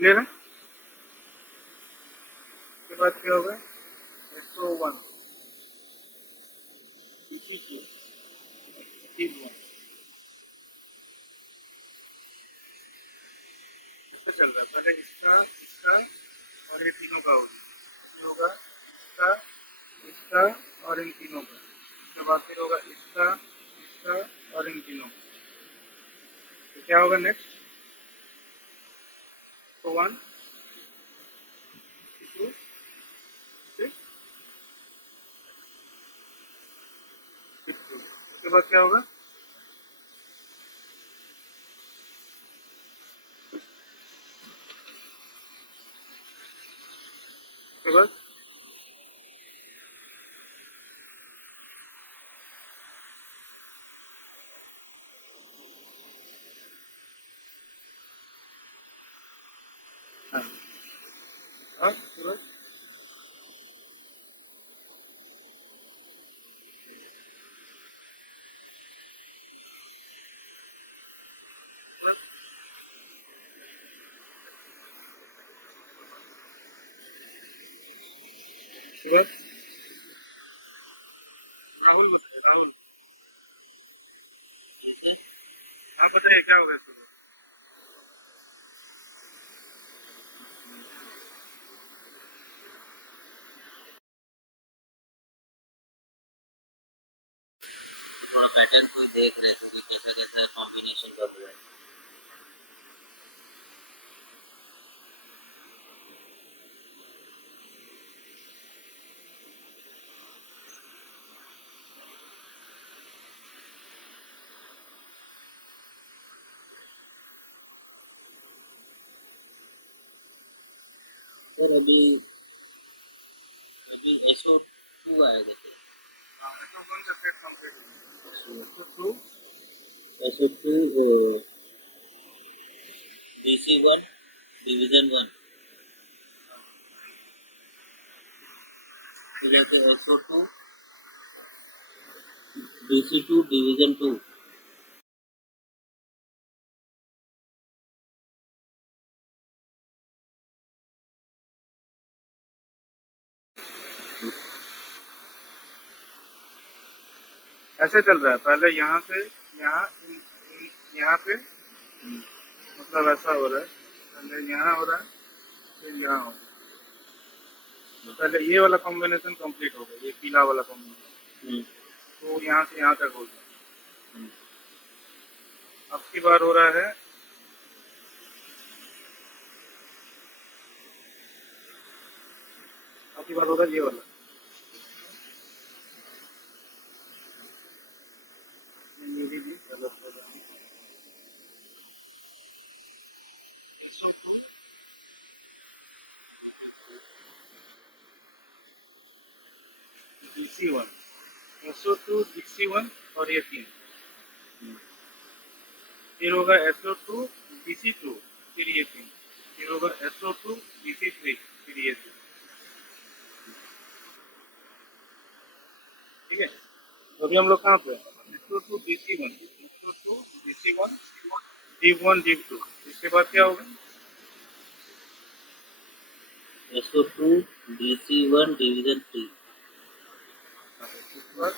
क्लियर है? उसके बाद क्या होगा? 101 DC1 कैसे चल रहा है? पहले इसका इसका और ये तीनों का होगा, ये होगा इसका इसका और इन तीनों का, उसके बाद फिर होगा इसका इसका और इन तीनों का। तो क्या होगा नेक्स्ट? तो 1 2 6 2, उसके बाद क्या होगा? उसके बाद हाँ, और उसके बाद उसके बाद राहुल बताइए, राहुल आप बताइए क्या होगा इसके बाद? देख रहे हैं कि कैसे कैसे कॉम्बिनेशन कर रहे हैं। सर अभी अभी SO2 आएगा सर। हाँ, तो कौन सा सेट कंप्लीट तो 2 SO2 DC1 डिवीजन 1, फिर ऐसे SO2 DC2 डिवीजन 2। ऐसे चल रहा है। पहले यहाँ से यहाँ यहाँ पे मतलब ऐसा हो रहा है, पहले यहाँ हो रहा है फिर यहाँ हो रहा है। तो पहले ये वाला कॉम्बिनेशन कंप्लीट हो गया, ये पीला वाला कॉम्बिनेशन, तो यहाँ से यहाँ तक हो गया। अब की बार हो रहा है अब की बार हो रहा है ये वाला, ये भी गलत हो रहा है। SO2 DC1, SO2 DC1 और ये 3, फिर होगा SO2 DC2, फिर ये 3, फिर होगा SO2 DC3, फिर ये 3। ठीक है, तो अभी हम लोग कहाँ पे? SO2 DC1, SO2 DC1 D1 D2, इसके बाद क्या होगा? SO2 DC1 डिवीजन 3, इसके बाद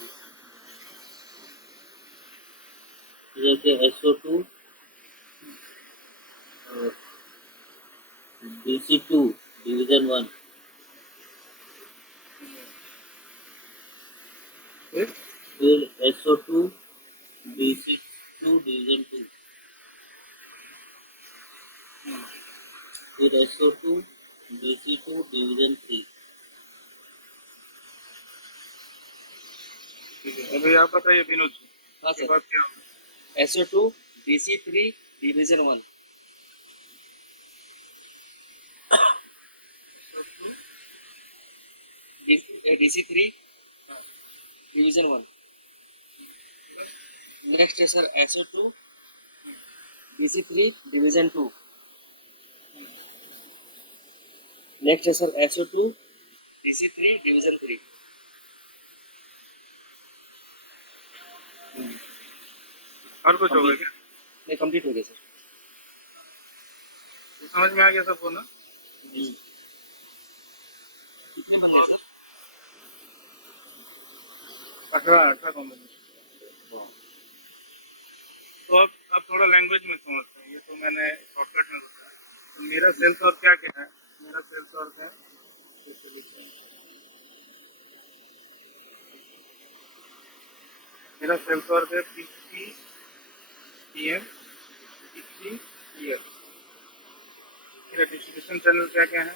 जैसे SO2 DC2 डिवीजन 1, फिर SO2 DC2 डिवीजन 2, फिर SO2 DC2 डिवीजन 3। ठीक है, अभी आप बताइए विनोद जी, हाँ इसके सर, बाद क्या होगा? SO2 DC3 division 1, SO2 DC3 division 1। Next है sir SO2 DC3 division 2। Next है सर SO2 DC3 डिवीजन 3। और कुछ होगा क्या? नहीं, कंप्लीट हो गया सर। तो समझ में आ गया सबको ना? कितने बने सर? 18 कॉम्बिनेशन। तो अब थोड़ा लैंग्वेज में समझते हैं, ये तो मैंने शॉर्टकट में बताया। मेरा सेल्स और क्या क्या है? मेरा सेल्स और क्या है? मेरा सेल्स और है पीसी पीएम पीसी ईयर। मेरा डिस्ट्रीब्यूशन चैनल क्या क्या है?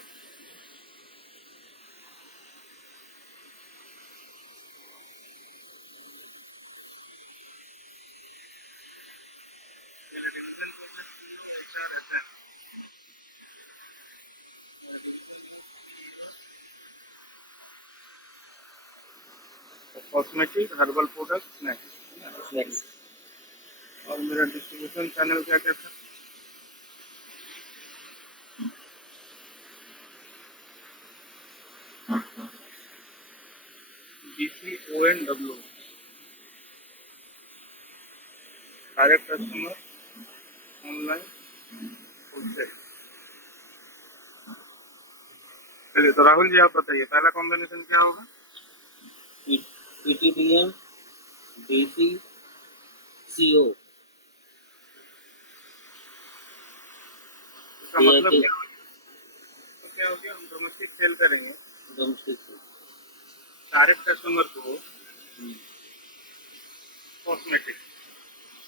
मेरा division HR cosmetic herbal product snacks. Next और मेरा डिस्ट्रीब्यूशन चैनल क्या क्या था? DCONW direct customer online wholesale. चलिए तो राहुल जी आप बताइए पहला कॉम्बिनेशन क्या होगा? PTDM DC CO। इसका ये है मतलब कि क्या हो गया? तो क्या हो गया, हम डोमेस्टिक सेल करेंगे डोमेस्टिक। डायरेक्ट कस्टमर को कॉस्मेटिक,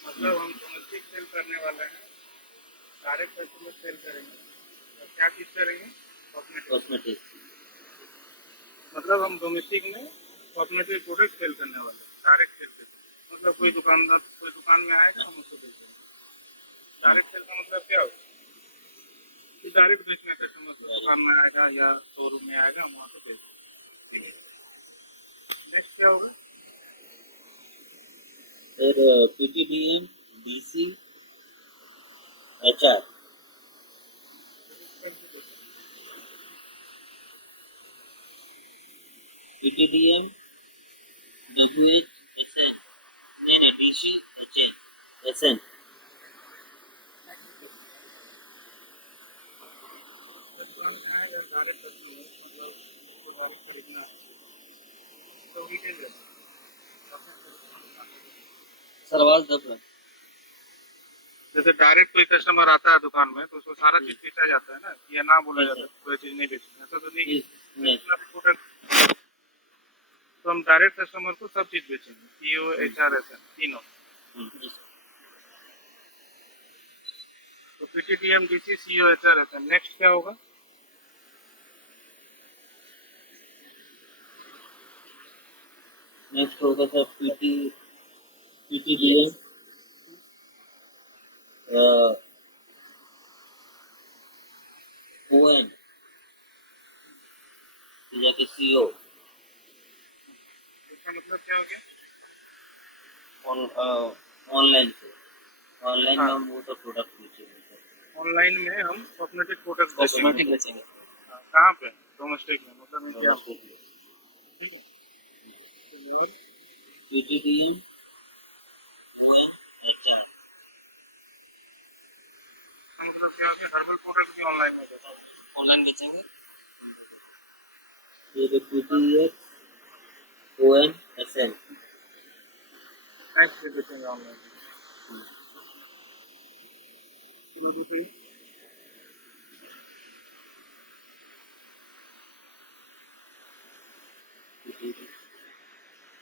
मतलब हम डोमेस्टिक सेल करने वाले हैं, डायरेक्ट कस्टमर सेल करेंगे और क्या चीज करेंगे? कॉस्मेटिक। कॉस्मेटिक। मतलब हम डोमेस्टिक में कॉस्मेटिक प्रोडक्ट सेल करने वाले हैं, डायरेक्ट सेल करेंगे। मतलब कोई दुकानदार कोई दुकान में आएगा हम उसको बेच देंगे। डायरेक्ट सेल का मतलब क्या होगा? कि डायरेक्ट बेचने कस्टमर को दुकान में आएगा या शोरूम में आएगा, हम वहाँ से बेच देंगे। नेक्स्ट क्या होगा? फिर PTDM DC HR। PTDM WHSN। नहीं DC HN SN। दुकान में आएगा डायरेक्ट कस्टमर, मतलब उसको डायरेक्ट खरीदना है तो रिटेल देना सर आवाज दब रहा है। जैसे डायरेक्ट कोई कस्टमर आता है दुकान में तो उसको सारा चीज बेचा जाता है ना, ये ना बोला जाता है कोई चीज नहीं बेचनी, ऐसा तो नहीं। नहीं। जितना भी प्रोडक्ट तो हम डायरेक्ट कस्टमर को सब चीज बेचेंगे, पीओ एचआर एस तीनों। तो PTTM DC CO HR S. Next क्या होगा? नेक्स्ट होगा सर PTDM ON जाके CO। इसका मतलब क्या हो गया? ऑनलाइन से ऑनलाइन में हाँ, हम वो सब प्रोडक्ट बेचेंगे। ऑनलाइन में हम कॉस्मेटिक प्रोडक्ट कॉस्मेटिक बेचेंगे। बेचेंगे। हाँ, कहाँ पे? डोमेस्टिक में, मतलब इंडिया में। डोमेस्टिक। ठीक है। चलिए, और PTDM ON HR। इसका मतलब क्या हो गया? हर्बल प्रोडक्ट भी ऑनलाइन में बेचेंगे। ऑनलाइन बेचेंगे। ये PTDM ON SN। नेक्स्ट भी बेचेंगे ऑनलाइन।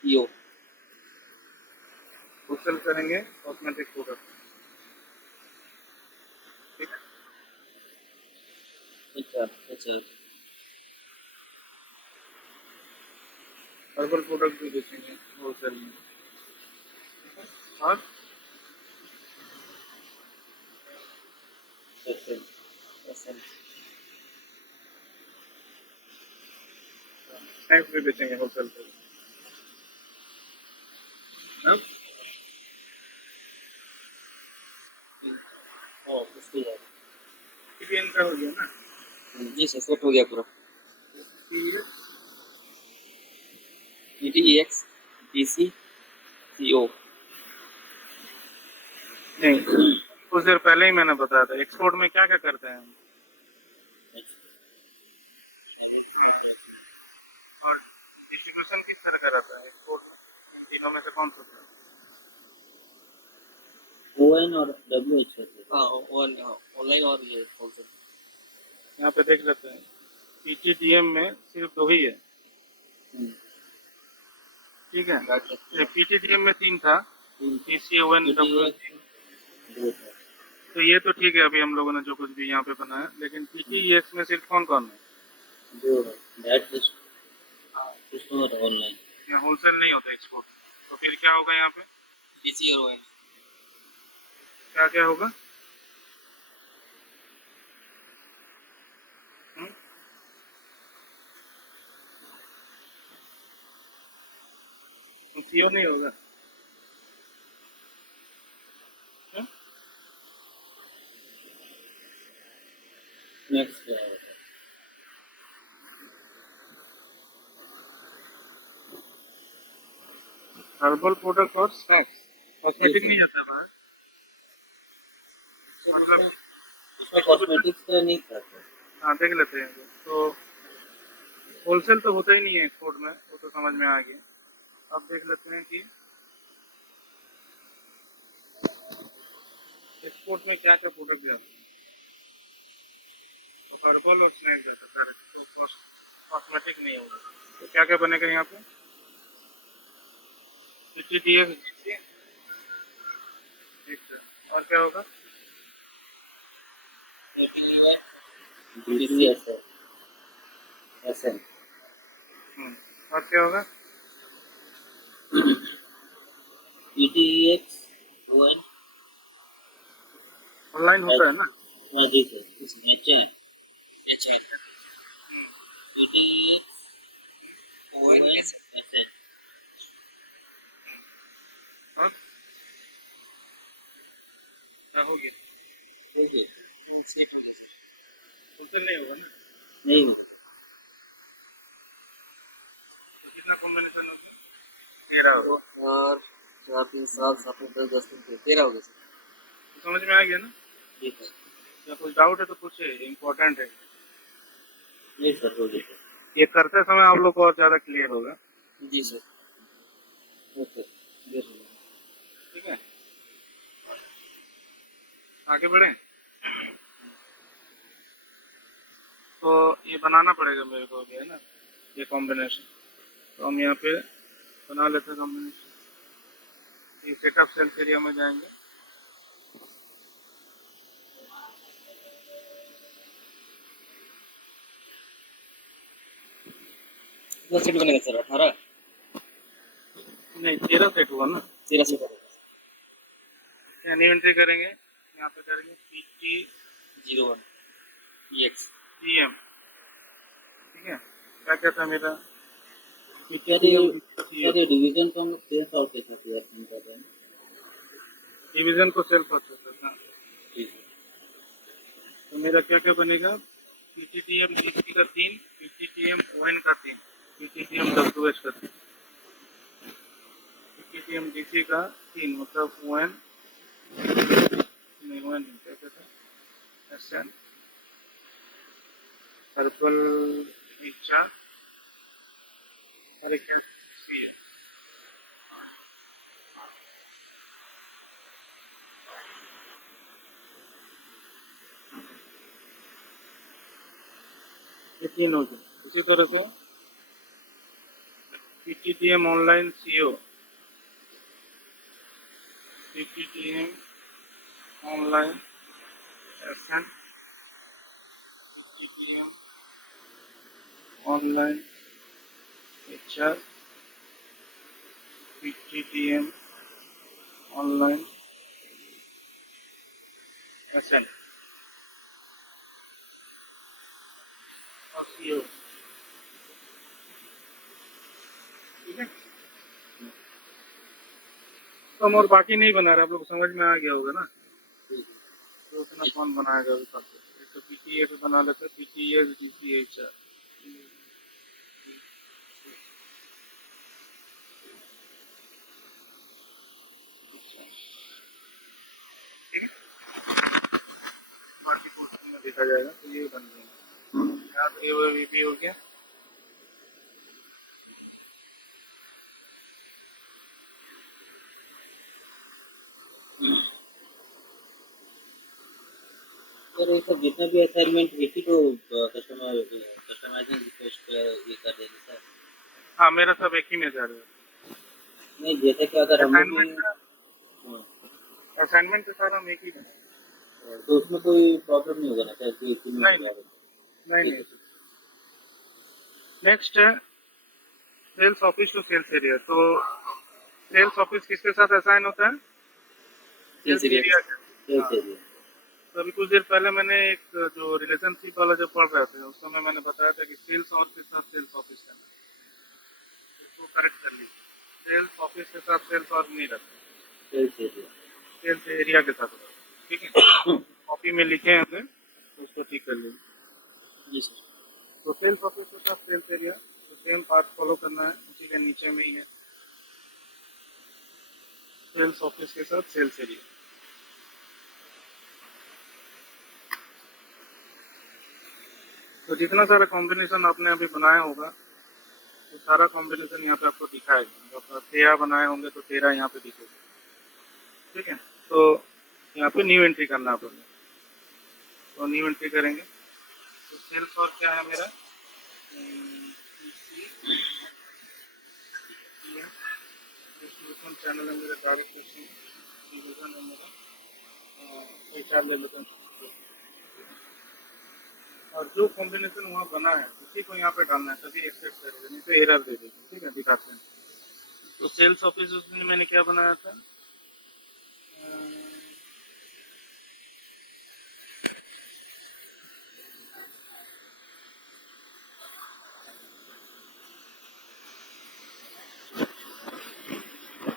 यो वो सेल करेंगे कॉस्मेटिक प्रोडक्ट। ठीक है। अच्छा। अच्छा हर्बल प्रोडक्ट भी बेचेंगे होलसेल में। और SN। SN स्नैक्स भी बेचेंगे होलसेल पे। हाँ? हाँ उसको याद। ये इनका हो गया ना। जी सर सेट हो गया पूरा। ये PTEX DC CO। नहीं, कुछ देर पहले ही मैंने बताया था एक्सपोर्ट में क्या क्या करते हैं हम। और डिस्ट्रीब्यूशन किस तरह का रहता है एक्सपोर्ट में? इन तीनों में से कौन सा होता है? ON और WH होते हैं। हाँ ऑनलाइन और ये होलसेल। यहाँ पे देख लेते हैं। पीटीडीएम में सिर्फ 2 ही है, ठीक है। पीटीडीएम में 3 था, पीसीओएन डब्ल्यू। तो ये तो ठीक है, अभी हम लोगों ने जो कुछ भी यहाँ पे बनाया, लेकिन पीटीईएक्स में सिर्फ कौन कौन है? ऑनलाइन यहाँ होलसेल नहीं होता एक्सपोर्ट, तो फिर क्या होगा यहाँ पे? डीसी और ओएन। क्या क्या होगा? सीओ नहीं होगा? नेक्स्ट क्या होगा? हर्बल प्रोडक्ट और स्नैक्स, कॉस्मेटिक नहीं जाता बाहर मतलब। उसमें कॉस्मेटिक्स का नहीं था सर। हाँ देख लेते हैं। तो होलसेल तो होता ही नहीं है एक्सपोर्ट में, वो तो समझ में आ गया। अब देख लेते हैं कि एक्सपोर्ट में क्या क्या प्रोडक्ट जाता है। तो हर्बल और स्नैक्स जाता है, तो कॉस्मेटिक नहीं होगा। तो क्या क्या बनेगा यहाँ पे? पीटीडीएक्स, ठीक है। और क्या होगा? DCSL और क्या होगा? ETEX ON ऑनलाइन होता है ना? जी सर, इसमें HN HR ETEX on ON SN। और क्या हो गया? ओके सीट हो जैसे होलसेल नहीं होगा ना? नहीं तो कितना कॉम्बिनेशन होगा? 13 होगा। और 4 3 7 7 10 10 13 हो गए सर। तो समझ में आ गया ना? जी सर। या कुछ डाउट है तो पूछे, इम्पोर्टेंट है। जी सर हो गया सर। ये करते समय आप लोग को और ज़्यादा क्लियर होगा, जी सर। ओके जी सर। ठीक है। आगे बढ़े। तो ये बनाना पड़ेगा मेरे को अभी, है ना, ये कॉम्बिनेशन। तो हम यहाँ पे बना लेते हैं कॉम्बिनेशन। ये सेटअप सेल्स एरिया में जाएंगे। कितना सेट बनेगा सर? 18 नहीं, 13 सेट हुआ ना। 13 सेट यानी एंट्री करेंगे, यहाँ पे करेंगे पीटी 01 EX टीएम, ठीक है। क्या क्या था मेरा? सर ये डिवीजन को हम लोग सेल्स और के साथ वर्किंग कर रहे हैं। डिवीजन को सेल प्रोसेसर था। जी तो मेरा क्या क्या बनेगा? पीटीटीएम डीसी का 3, पीटीटीएम ओएन का 3, पीटीटीएम डब्ल्यूएच का 3। पीटीटीएम डीसी का 3 मतलब ओएन नहीं, ओएन क्या कहता है, एसएन, सर्कल, इच्छा, अरे क्या सी है। ये 3 हो गए। इसी तरह से PTTM online CO, PTTM online SN, PTTM online HR, PTTM online SN और सीओ, ठीक है। तो हम और बाकी नहीं बना रहे, आप लोग को समझ में आ गया होगा ना। तो उतना कौन बनाएगा अभी तक? एक तो पीटीएक्स बना लेते हैं, पीटीएक्स डीसीएचआर। ठीक है, बाकी कुछ में देखा जाएगा। तो ये बन गया यार, एवीपी हो गया। सर ये सब जितना भी असाइनमेंट एक ही तो कस्टमाइजिंग रिक्वेस्ट ये कर देंगे सर। हाँ, मेरा सब एक ही में जा रहा है। नहीं जैसे कि अगर हम लोग भी असाइनमेंट तो सारा हम एक ही में। तो उसमें कोई प्रॉब्लम नहीं होगा ना सर कि एक ही में हो नहीं जाएगा? नहीं नहीं। नेक्स्ट है sales office to sales area. तो सेल्स ऑफिस किसके साथ असाइन होता है? Sales area. Sales area. तो अभी कुछ देर पहले मैंने एक जो रिलेशनशिप वाला जो पढ़ रहे थे उस समय मैंने बताया था कि सेल्स और के साथ सेल्स ऑफिस करना, इसको करेक्ट कर लीजिए। सेल्स ऑफिस के साथ सेल्स और नहीं रखते, सेल्स एरिया। सेल्स एरिया के साथ होता है। ठीक है, कॉपी में लिखे हैं अपने, तो उसको ठीक कर लीजिए। जी सर। तो सेल्स ऑफिस के साथ सेल्स एरिया, तो सेम पाथ फॉलो करना है, उसी के नीचे में ही है सेल्स ऑफिस के साथ सेल्स एरिया। तो जितना सारा कॉम्बिनेशन आपने अभी बनाया होगा वो सारा कॉम्बिनेशन यहाँ पे आपको दिखाएगा। जब आप 13 बनाए होंगे तो 13 यहाँ पे दिखेगा। ठीक है, तो यहाँ पे न्यू एंट्री करना है आपको। तो न्यू एंट्री करेंगे तो सेल्स और क्या है मेरा, डिस्ट्रीब्यूशन चैनल है मेरा, डिवीजन है मेरा, HR ले लेते हैं। और जो कॉम्बिनेशन वहाँ बना है उसी को यहाँ पे डालना है, तभी एक्सेप्ट करेगा, नहीं तो एरर दे देगा। ठीक है, दिखाते हैं। तो सेल्स ऑफिस उसमें मैंने क्या बनाया था,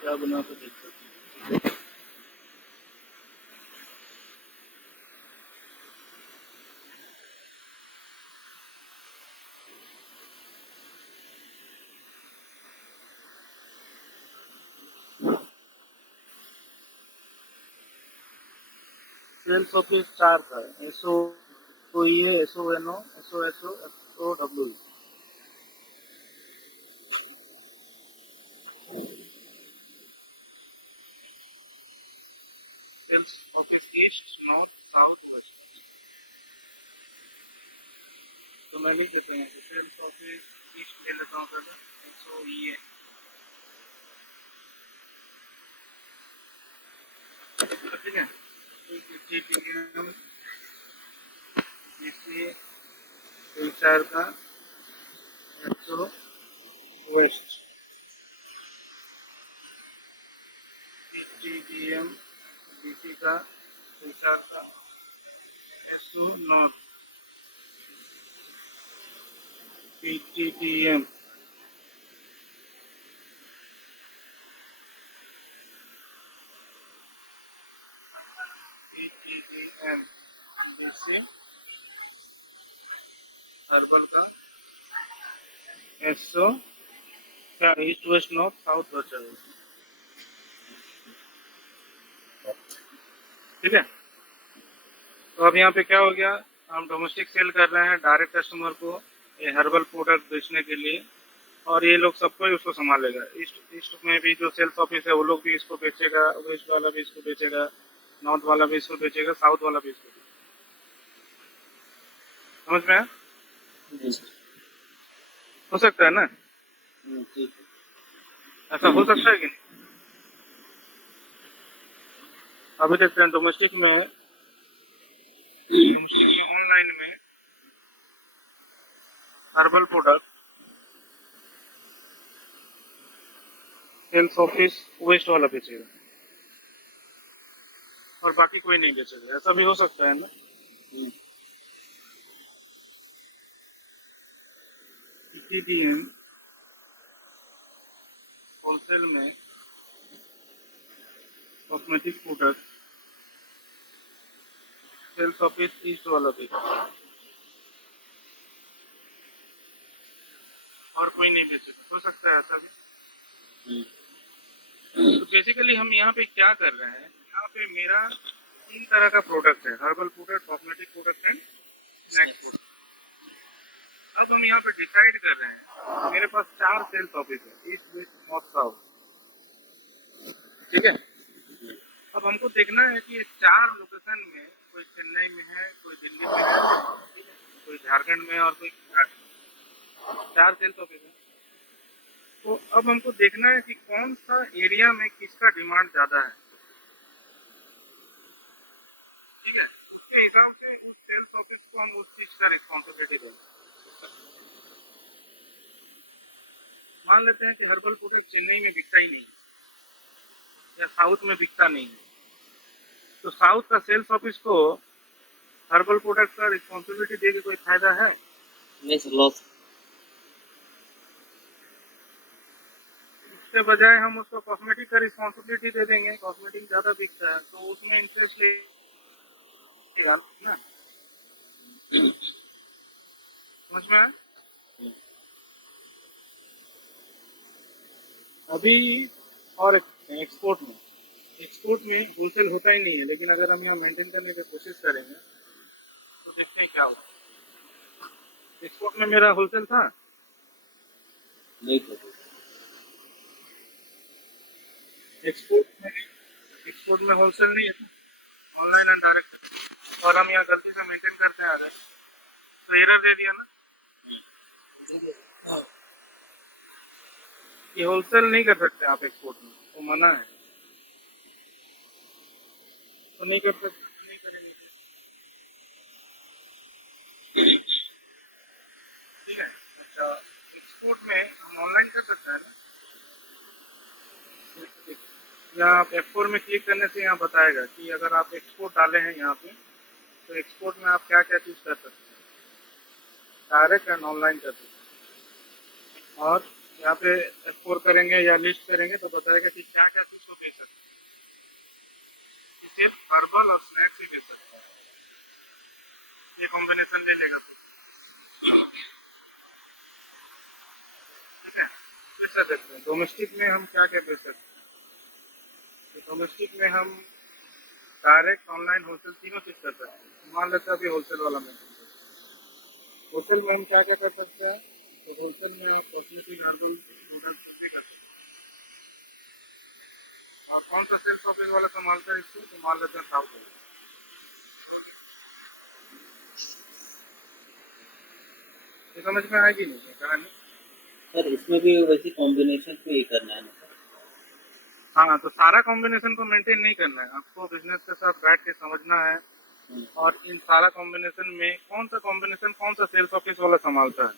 क्या बना था देखते हैं। सेल्स ऑफिस 4 था, SO OE, SONO, SOSO, SOW। Sales office east, north, south, west. तो मैं लिख देता हूँ सेल्स ऑफिस ईस्ट ले लेता हूँ पहले, SOEA। ठीक है, TTM BC HR का, SO वेस्ट, TTM BC का, HR का, SO north, PTTM PTTM BC herbal का, SO क्या, east west north south waste है। ठीक है, तो अब यहाँ पे क्या हो गया, हम डोमेस्टिक सेल कर रहे हैं डायरेक्ट कस्टमर को ये हर्बल प्रोडक्ट बेचने के लिए, और ये लोग सबको ही उसको संभालेगा। ईस्ट ईस्ट में भी जो सेल्स ऑफिस है वो लोग भी इसको बेचेगा, वेस्ट वाला भी इसको बेचेगा, नॉर्थ वाला भी इसको बेचेगा, साउथ वाला भी इसको बेचेगा। समझ में आया? जी सर। हो सकता है ना, ठीक है। ऐसा हो सकता है कि नहीं? अभी देखते हैं डोमेस्टिक में ऑनलाइन में herbal product sales office west वाला बेचेगा और बाकी कोई नहीं बेचेगा, ऐसा भी हो सकता है ना। TTM होलसेल में cosmetic product sales office east वाला बेचेगा और कोई नहीं बेचेगा, हो सकता है ऐसा भी। तो बेसिकली हम यहाँ पे क्या कर रहे हैं, यहाँ पे मेरा 3 तरह का प्रोडक्ट है, herbal product, cosmetic product and snacks product. अब हम यहाँ पे डिसाइड कर रहे हैं, मेरे पास 4 सेल्स ऑफिस है, ईस्ट वेस्ट नॉर्थ साउथ। ठीक है, अब हमको देखना है कि ये 4 लोकेशन में कोई चेन्नई में है, कोई दिल्ली में है, कोई झारखंड में है और कोई गुजरात में। 4 सेल्स ऑफिस है। तो अब हमको देखना है कि कौन सा एरिया में किसका डिमांड ज़्यादा है, ठीक है। उसके हिसाब से सेल्स ऑफिस को हम उस चीज़ का रिस्पॉन्सिबिलिटी देंगे। मान लेते हैं कि हर्बल प्रोडक्ट चेन्नई में बिकता ही नहीं या साउथ में बिकता नहीं है, तो साउथ का सेल्स ऑफिस को हर्बल प्रोडक्ट का रिस्पॉन्सिबिलिटी दे के कोई फायदा है? नहीं सर, लॉस। उसके बजाय हम उसको कॉस्मेटिक का रिस्पॉन्सिबिलिटी दे देंगे। कॉस्मेटिक ज़्यादा बिकता है तो उसमें इंटरेस्ट लेगा ना। समझ में आया? अभी और एक्सपोर्ट में होलसेल होता ही नहीं है, लेकिन अगर हम यहाँ मेंटेन करने की कोशिश करेंगे तो देखते हैं क्या होगा। एक्सपोर्ट में मेरा होलसेल था, नहीं तो एक्सपोर्ट में होलसेल नहीं है, ऑनलाइन एंड डायरेक्ट। और हम यहाँ गलती से मेंटेन करते हैं अगर, तो एरर दे दिया ना कि होलसेल नहीं कर सकते आप एक्सपोर्ट में, तो मना है, तो नहीं कर सकते तो नहीं करेंगे। ठीक है। अच्छा, एक्सपोर्ट में हम ऑनलाइन कर सकते हैं ना, या आप F4 में क्लिक करने से यहाँ बताएगा कि अगर आप एक्सपोर्ट डाले हैं यहाँ पे, तो एक्सपोर्ट में आप क्या क्या चीज़ कर सकते हैं, डायरेक्ट एंड ऑनलाइन कर सकते हैं। और यहाँ पे F4 करेंगे या लिस्ट करेंगे तो बताएगा कि क्या क्या चीज़ को बेच सकते हैं, कि सिर्फ हर्बल और स्नैक्स ही बेच सकते हैं, ये कॉम्बिनेशन ले लेगा। कैसे देखते हैं डोमेस्टिक में हम क्या क्या बेच सकते हैं। तो डोमेस्टिक में हम डायरेक्ट, ऑनलाइन, होलसेल तीनों चीज़ कर सकते हैं। मान लेते हैं अभी होलसेल वाला में, होलसेल में हम क्या क्या कर सकते हैं। तो होलसेल में आप कॉस्मेटिक, हर्बल प्रोडक्ट कर सकते हैं। और कौन सा सेल्स ऑफिस वाला संभालता है इसको, तो मान लेते हैं साउथ वाला। ये समझ में आएगी नहीं कहानी? सर इसमें भी वैसे कॉम्बिनेशन पे ही करना है ना सर? हाँ, तो सारा कॉम्बिनेशन को मेंटेन नहीं करना है आपको, बिजनेस के साथ बैठ के समझना है। और इन सारा कॉम्बिनेशन में कौन सा कॉम्बिनेशन कौन सा सेल्स ऑफिस वाला संभालता है।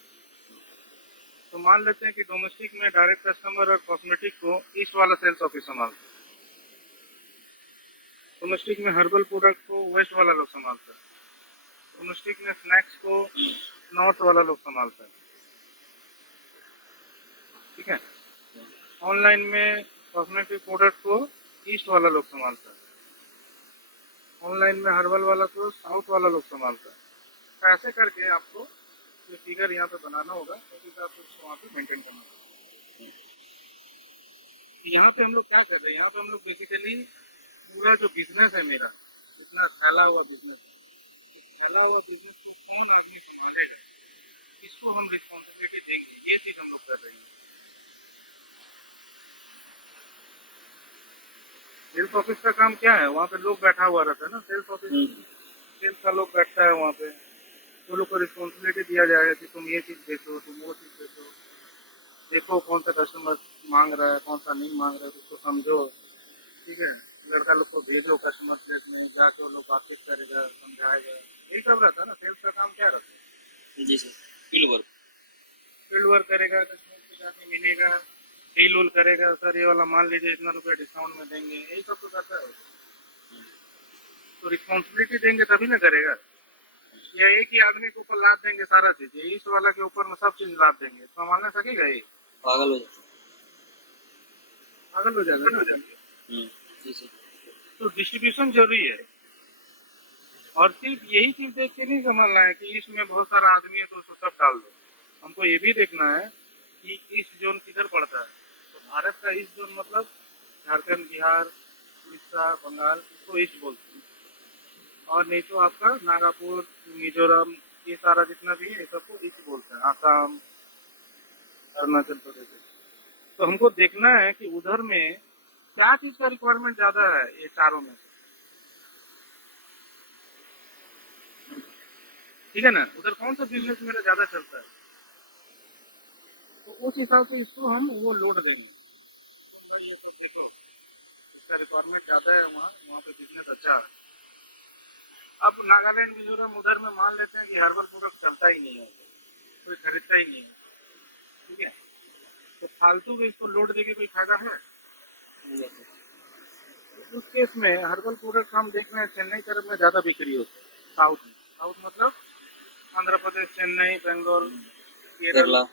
तो मान लेते हैं कि डोमेस्टिक में डायरेक्ट कस्टमर और कॉस्मेटिक को ईस्ट वाला सेल्स ऑफिस संभालता है, डोमेस्टिक में हर्बल प्रोडक्ट को वेस्ट वाला लोग संभालता है, डोमेस्टिक में स्नैक्स को नॉर्थ वाला लोग संभालता है, ठीक है। ऑनलाइन में कॉस्मेटिक प्रोडक्ट को ईस्ट वाला लोग संभालता है, ऑनलाइन में हर्बल वाला को साउथ वाला लोग संभालता है। तो ऐसे करके आपको ये फिगर यहाँ पे बनाना होगा, क्योंकि आपको उसको वहाँ पे मेंटेन करना होगा। यहाँ पे हम लोग क्या कर रहे हैं, यहाँ पे हम लोग बेसिकली पूरा जो बिजनेस है मेरा, इतना फैला हुआ बिजनेस है, तो फैला हुआ बिजनेस को कौन आदमी संभालेगा, इसको हम रिस्पॉन्सिबिलिटी देंगे, ये चीज़ हम लोग कर रहे हैं। सेल्स ऑफिस का काम क्या है, वहाँ पे लोग बैठा हुआ रहता है ना, सेल्स ऑफिस सेल्स का लोग बैठता है वहाँ पे, वो लोग को रिस्पॉन्सिबिलिटी दिया जाएगा कि तुम ये चीज़ बेचो, तुम वो चीज़ बेचो, देखो कौन सा कस्टमर मांग रहा है, कौन सा नहीं मांग रहा है, उसको समझो, ठीक है। लड़का लोग को भेजो कस्टमर प्लेस में, जाके वो लोग बातचीत करेगा, समझाएगा, यही सब रहता है ना। सेल्स का काम क्या रहता है? जी सर, फील्ड वर्क करेगा, कस्टमर से जाके मिलेगा, डील उल करेगा, सर ये वाला मान लीजिए इतना रुपया डिस्काउंट में देंगे, यही सब तो करता है। तो रिस्पॉन्सिबिलिटी देंगे तभी ना करेगा। या एक ही आदमी के ऊपर लाद देंगे सारा चीज, ये इस वाला के ऊपर में सब चीज लाद देंगे, तो संभालने सकेगा ये? पागल हो जाता पागल हो जाएगा ना। है। जी सर। तो डिस्ट्रीब्यूशन जरूरी है, और सिर्फ यही चीज देख के नहीं संभालना है कि इसमें बहुत सारा आदमी है तो उसको सब डाल दो। हमको ये भी देखना है कि ईस्ट जोन किधर पड़ता है। तो भारत का ईस्ट जोन मतलब झारखंड, बिहार, उड़ीसा, बंगाल, इसको ईस्ट बोलते हैं। और नहीं तो आपका नागपुर, मिजोरम, ये सारा जितना भी है ये सबको ईस्ट बोलते हैं, आसाम, अरुणाचल प्रदेश। तो हमको देखना है कि उधर में क्या चीज का रिक्वायरमेंट ज्यादा है, ये चारों में से। ठीक है ना, उधर कौन सा बिजनेस मेरा ज्यादा चलता है, तो उस हिसाब से इसको हम वो लोड देंगे। तो ये तो देखो, इसका रिक्वायरमेंट ज्यादा है, वहाँ वहाँ पे बिजनेस अच्छा है। अब नागालैंड मिजोरम उधर में मान लेते हैं कि हर्बल प्रोडक्ट चलता ही नहीं है, कोई खरीदता ही नहीं है, ठीक है, तो फालतू में इसको लोड देके कोई फायदा है? तो उस केस में हर्बल प्रोडक्ट हम देख रहे हैं चेन्नई तरफ में ज्यादा बिक्री होती है, साउथ में, साउथ मतलब आंध्र प्रदेश, चेन्नई, बेंगलोर, केरल, केरला,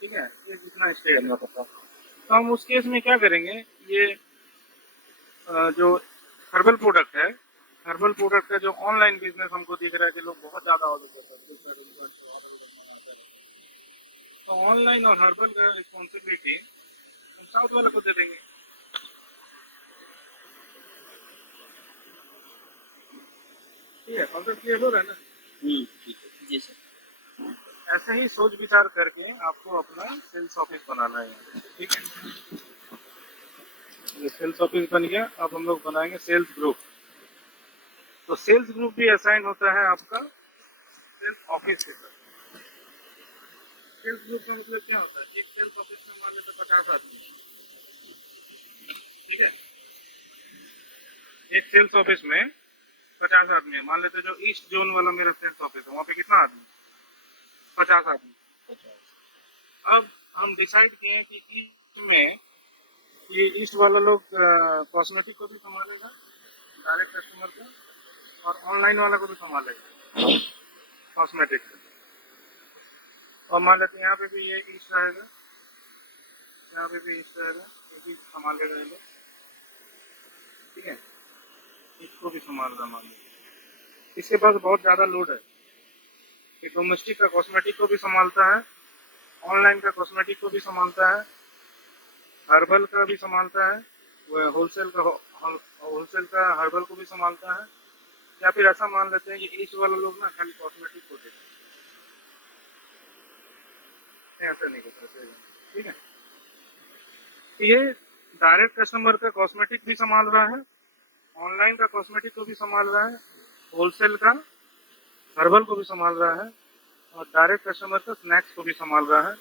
ठीक है, ये जितना स्टेट है। कर्नाटका। तो हम उस केस में क्या करेंगे, ये जो हर्बल प्रोडक्ट है, हर्बल प्रोडक्ट का जो ऑनलाइन बिजनेस हमको दिख रहा है कि लोग बहुत ज़्यादा ऑर्डर करते हैं, तो ऑनलाइन और हर्बल का रिस्पॉन्सिबिलिटी हम साउथ वाले को दे देंगे। ठीक है, कॉन्सेप्ट क्लियर हो रहा है ना? ठीक है जी सर। ऐसे ही सोच विचार करके आपको अपना सेल्स ऑफिस बनाना है, ठीक है। ये सेल्स ऑफिस बन गया, अब हम लोग बनाएंगे सेल्स ग्रुप। तो सेल्स ग्रुप भी असाइन होता है आपका सेल्स ऑफिस के साथ। सेल्स ग्रुप का मतलब क्या होता है, एक सेल्स ऑफिस में मान लेते 50 आदमी, ठीक है, एक सेल्स ऑफिस में 50 आदमी है, मान लेते जो ईस्ट जोन वाला मेरा सेल्स ऑफिस है, वहाँ पे कितना आदमी, 50 आदमी। अब हम डिसाइड किए हैं कि ईस्ट में ये ईस्ट वाला लोग कॉस्मेटिक को भी संभालेगा, डायरेक्ट कस्टमर को, और ऑनलाइन वाला को भी संभालेगा कॉस्मेटिक को। और मान लेते हैं यहाँ पे भी ये ईस्ट रहेगा, यहाँ पे भी ईस्ट रहेगा, ये भी संभालेगा ये लोग, ठीक है, इसको भी संभाल रहा मान लीजिए। इसके पास बहुत ज़्यादा लोड है, ये डोमेस्टिक का कॉस्मेटिक को भी संभालता है, ऑनलाइन का कॉस्मेटिक को भी संभालता है, हर्बल का भी संभालता है, वो होलसेल का हर्बल को भी संभालता है। या फिर ऐसा मान लेते हैं कि ईस्ट वाले लोग ना खाली कॉस्मेटिक को देते हैं, ऐसा नहीं होता, ठीक है। तो ये डायरेक्ट कस्टमर का कॉस्मेटिक भी संभाल रहा है, ऑनलाइन का कॉस्मेटिक को भी संभाल रहा है, होलसेल का हर्बल को भी संभाल रहा है, और डायरेक्ट कस्टमर का स्नैक्स को भी संभाल रहा है,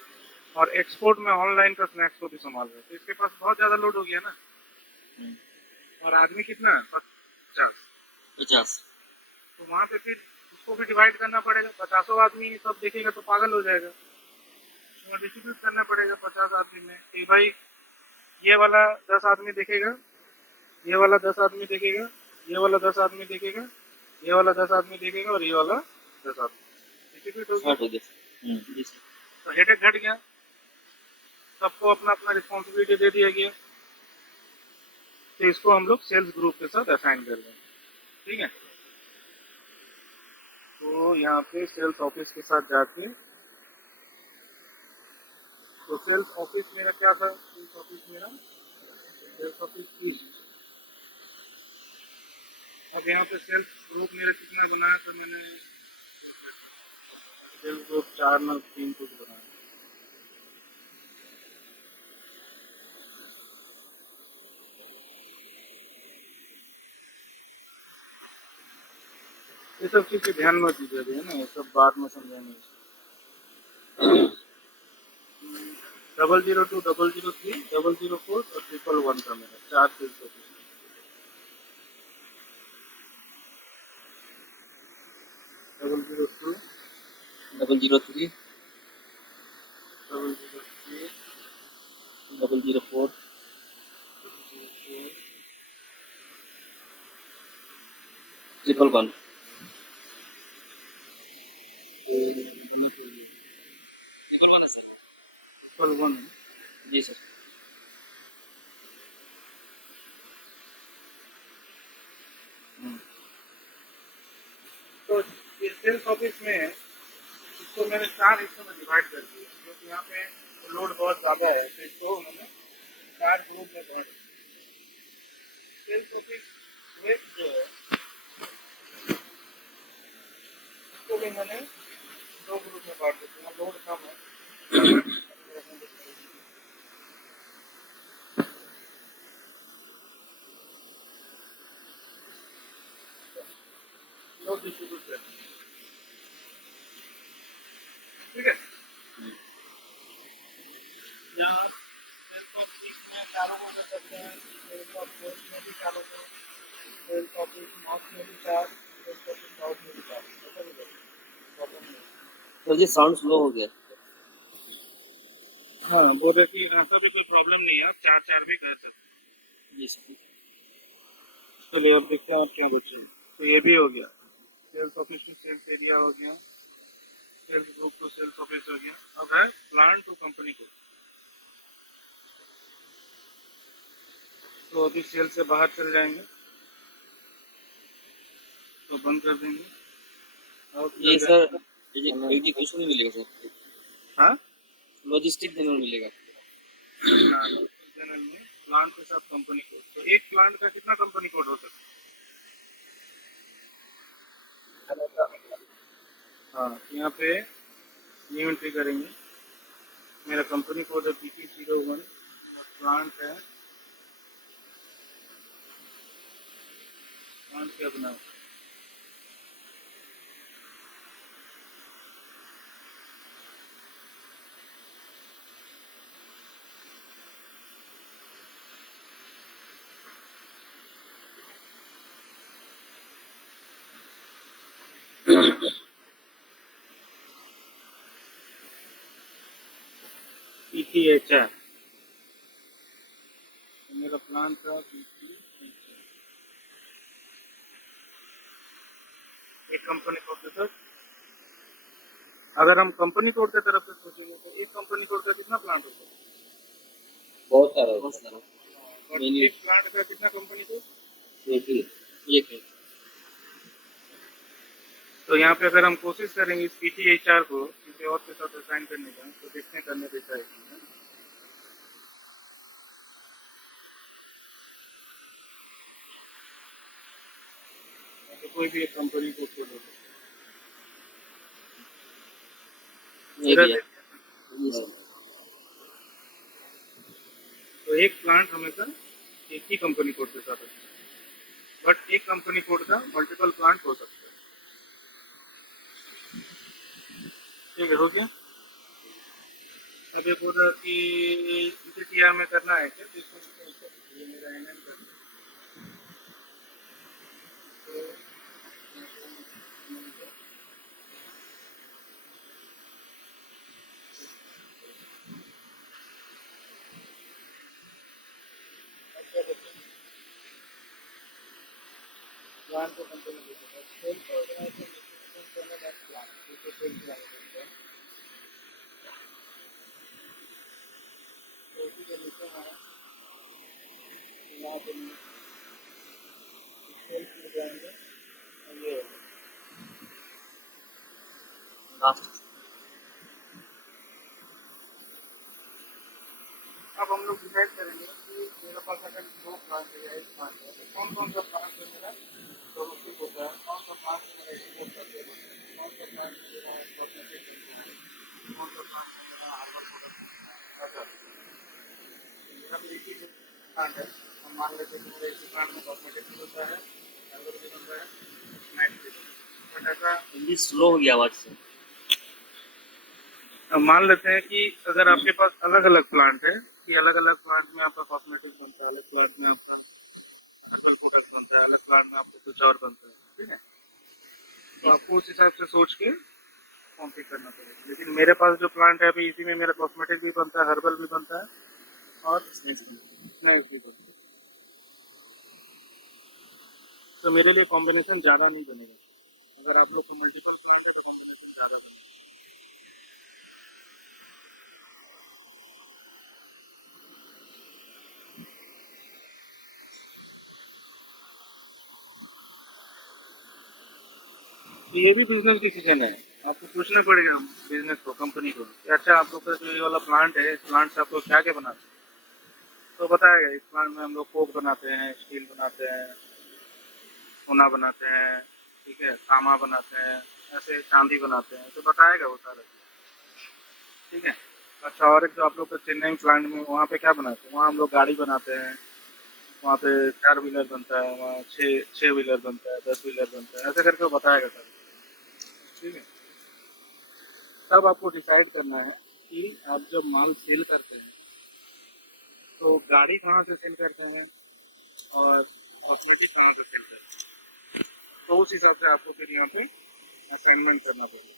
और एक्सपोर्ट में ऑनलाइन का स्नैक्स को भी संभाल रहा है। तो इसके पास बहुत ज़्यादा लोड हो गया ना। और आदमी कितना है, 50। तो वहाँ पे फिर उसको भी डिवाइड करना पड़ेगा, 50 आदमी सब देखेगा तो पागल हो जाएगा, तो डिस्ट्रीब्यूट करना पड़ेगा 50 आदमी में कि भाई ये वाला 10 आदमी देखेगा, ये वाला 10 आदमी देखेगा, ये वाला 10 आदमी देखेगा, ये वाला 10 आदमी देखेगा, और ये वाला 10 आदमी डिस्ट्रीब्यूट हो गया। तो हेडेक घट गया, सबको अपना अपना रिस्पॉन्सिबिलिटी दे दिया गया। तो इसको हम लोग सेल्स ग्रुप के साथ असाइन कर देंगे, ठीक है। तो यहाँ पे सेल्स ऑफिस के साथ जाके, तो सेल्स ऑफिस मेरा क्या था, सेल्स ऑफिस ईस्ट। अब यहाँ पे सेल्स ग्रुप मेरे कितना बनाया था मैंने, सेल्स ग्रुप 4 न 3 कुछ बनाया। ये सब चीज पे ध्यान मत दीजिए अभी, है ना, ये सब बाद में समझेंगे। 002, 003, 004 और 111 था मेरा, 4 सेल्स ऑफिस। 002, 003, 003, 004, 111। 111 है सर। 111 जी सर। तो ये सेल्स ऑफिस में इसको मैंने 4 हिस्सों में डिवाइड कर दिया, क्योंकि यहाँ पे लोड बहुत ज़्यादा है, तो इसको उन्होंने 4 ग्रुप में बांट दिया। सेल्स ऑफिस वेस्ट जो है इसको भी मैंने 2 ग्रुप में बांट दिया, लोड कम है। लोड डिस्ट्रीब्यूट कर दिया। है, सेल्स ऑफ पोस्ट में भी 4 होते हैं, सेल्स ऑफिस नॉर्थ में भी 4, सेल्स ऑफिस साउथ में भी 4, ऐसा भी प्रॉब्लम नहीं। सर जी साउंड स्लो हो गया। हाँ बोल रहे कि ऐसा भी कोई प्रॉब्लम नहीं है, आप 4 भी कर सकते हैं। जी सर। चलिए अब देखते हैं और क्या बचे। तो ये भी हो गया, sales office to sales area हो गया, sales group to sales office हो गया। अब है प्लांट टू कंपनी को। तो अभी सेल से बाहर चल जाएंगे, तो बंद कर देंगे। और ये चल सर जाएंगे। एग्जीक्यूशन में मिलेगा सर, हाँ लॉजिस्टिक जनरल मिलेगा। जनरल में प्लांट के साथ कंपनी कोड। तो एक प्लांट का कितना कंपनी कोड हो सकता है? हाँ यहाँ पे न्यू एंट्री करेंगे। मेरा कंपनी कोड है PT01, प्लांट है, प्लांट क्या बना PTHR, मेरा प्लांट था PTHR। एक कंपनी कोड के साथ, अगर हम कंपनी कोड की तरफ से सोचेंगे तो एक कंपनी कोड का कितना प्लांट होता है? बहुत सारा बहुत होता सारा। और मेन्यू एक प्लांट का कितना कंपनी कोड? है। एक ही एक है। तो यहाँ पे अगर हम कोशिश करेंगे इस PTHR को किसी और के साथ असाइन करने का, तो देखने करने देता है कि तो कोई भी एक कंपनी कोड को ले लो। ये इधर भी है। देखिए, जी सर। तो एक प्लांट हमेशा एक ही कंपनी कोड के साथ है, बट एक कंपनी कोड का मल्टीपल प्लांट हो सकता है। ठीक है, हो गया। अब ये बोल रहा कि PTTR में करना है क्या? तो इसको नहीं कर, ये मेरा NM कर दिया। तो प्लान को कंपनी देते हैं, सेल्स ऑर्गेनाइजेशन प्लान, जैसे सेल्स मैनेजर तो उसी के नीचे है यहाँ पे सेल्स में जाएंगे और ये लास्ट। अब हम लोग डिसाइड करेंगे कि मेरे पास अगर 2 प्लांट है या 1 प्लांट है तो कौन कौन सा प्लांट है मेरा डोमेस्टिक होता है, कौन सा प्लांट मेरा एक्सपोर्ट करते हैं, कौन सा प्लांट मेरा कॉस्मेटिक होता है, कौन सा प्लांट मेरा हर्बल प्रोडक्ट होता है। ऐसा मेरा भी एक ही प्लांट है, हम मान लेते हैं कि मेरा इसी प्लांट में कॉस्मेटिक भी होता है, हर्बल भी बनता है, स्नैक्स भी बनता है। बट ऐसा जी स्लो हो गया आवाज से। अब मान लेते हैं कि अगर आपके पास अलग अलग प्लांट है कि अलग अलग प्लांट में आपका कॉस्मेटिक बनता है, अलग प्लांट में आपका हर्बल प्रोडक्ट बनता है, अलग प्लांट में आपको कुछ और बनता है, ठीक है। तो आपको उस हिसाब से सोच के कॉम्पीट करना पड़ेगा। लेकिन मेरे पास जो प्लांट है अभी इसी में मेरा कॉस्मेटिक भी बनता है, हर्बल भी बनता है और स्नैक्स भी बनता है। तो मेरे लिए कॉम्बिनेशन ज़्यादा नहीं बनेगा। अगर आप लोग को मल्टीपल प्लांट है तो कॉम्बिनेशन ज़्यादा बनेगा। तो ये भी बिजनेस डिसीजन है, आपको पूछना पड़ेगा बिजनेस को, कंपनी को कि अच्छा आप लोग का जो ये वाला प्लांट है, इस प्लांट से आप लोग क्या क्या बनाते हैं। तो बताएगा इस प्लांट में हम लोग कोक बनाते हैं, स्टील बनाते हैं, सोना बनाते हैं, ठीक है, तांबा बनाते हैं, ऐसे चांदी बनाते हैं, तो बताएगा वो सारा, ठीक है। अच्छा, और एक जो आप लोग का चेन्नई प्लांट में वहाँ पे क्या बनाते हैं, वहाँ हम लोग गाड़ी बनाते हैं, वहाँ पे 4 व्हीलर बनता है, वहाँ 6 व्हीलर बनता है, 10 व्हीलर बनता है, ऐसे करके वो बताएगा सर, ठीक है। तब आपको डिसाइड करना है कि आप जब माल सेल करते हैं तो गाड़ी कहाँ से सेल करते हैं और कॉस्मेटिक कहाँ से सेल करते हैं, तो उस हिसाब से आपको फिर यहाँ पे असाइनमेंट करना पड़ेगा।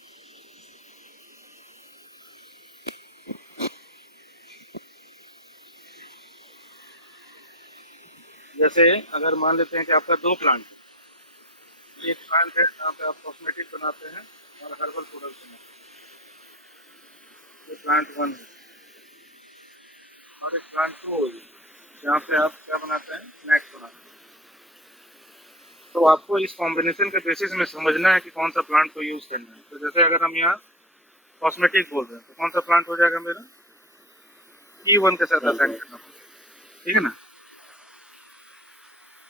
जैसे अगर मान लेते हैं कि आपका 2 प्लांट है, एक प्लांट है जहाँ पे आप कॉस्मेटिक बनाते हैं और हर्बल प्रोडक्ट बनाते हैं, ये प्लांट 1 है, और एक प्लांट 2 होगी जहाँ पे आप क्या बनाते हैं, स्नैक्स बनाते हैं। तो आपको इस कॉम्बिनेशन के बेसिस में समझना है कि कौन सा प्लांट को यूज़ करना है। तो जैसे अगर हम यहाँ कॉस्मेटिक बोल रहे हैं तो कौन सा प्लांट हो जाएगा मेरा, E1 के साथ असाइन करना पड़ेगा, ठीक है ना।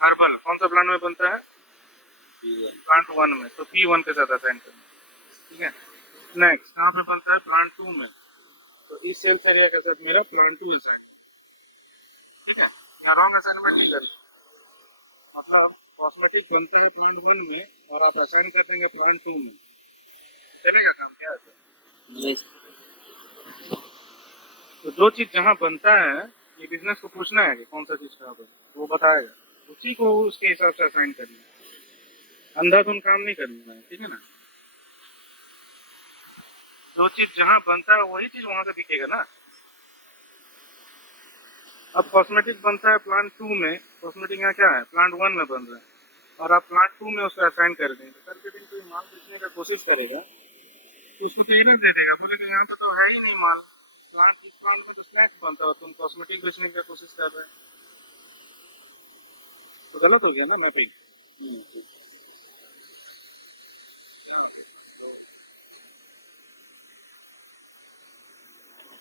हर्बल कौन सा प्लांट में बनता है, प्लांट 1 में, तो P1 के साथ असाइन करना, ठीक है। स्नैक्स कहाँ पे बनता है, प्लांट 2 में, तो इस सेल्स एरिया के साथ मेरा प्लांट 2 असाइन, ठीक है। यहाँ रॉन्ग असाइनमेंट नहीं करें, मतलब कॉस्मेटिक बनता है प्लांट 1 में और आप असाइन कर देंगे प्लांट 2 में, चलेगा काम क्या है। नहीं तो जो चीज जहाँ बनता है, ये बिजनेस को पूछना है कि कौन सा चीज कहाँ पर, वो बताएगा, उसी को उसके हिसाब से असाइन करना है, अंधाधुन काम नहीं करना है, ठीक है ना। जो चीज जहाँ बनता है वही चीज वहां से दिखेगा ना। अब कॉस्मेटिक बनता है प्लांट 2 में, कॉस्मेटिक यहाँ क्या है, प्लांट 1 में बन रहा है, और आप प्लांट 2 में उसको असाइन कर देंगे, तो करके दिन कोई माल बेचने का कोशिश करेगा तो उसको तो एरर दे देगा, बोलेगा यहाँ पे तो है ही नहीं माल, इस प्लांट में तो स्नैक्स बनता है, तुम कॉस्मेटिक बेचने की कोशिश कर रहे हैं, तो गलत हो गया ना मैपिंग।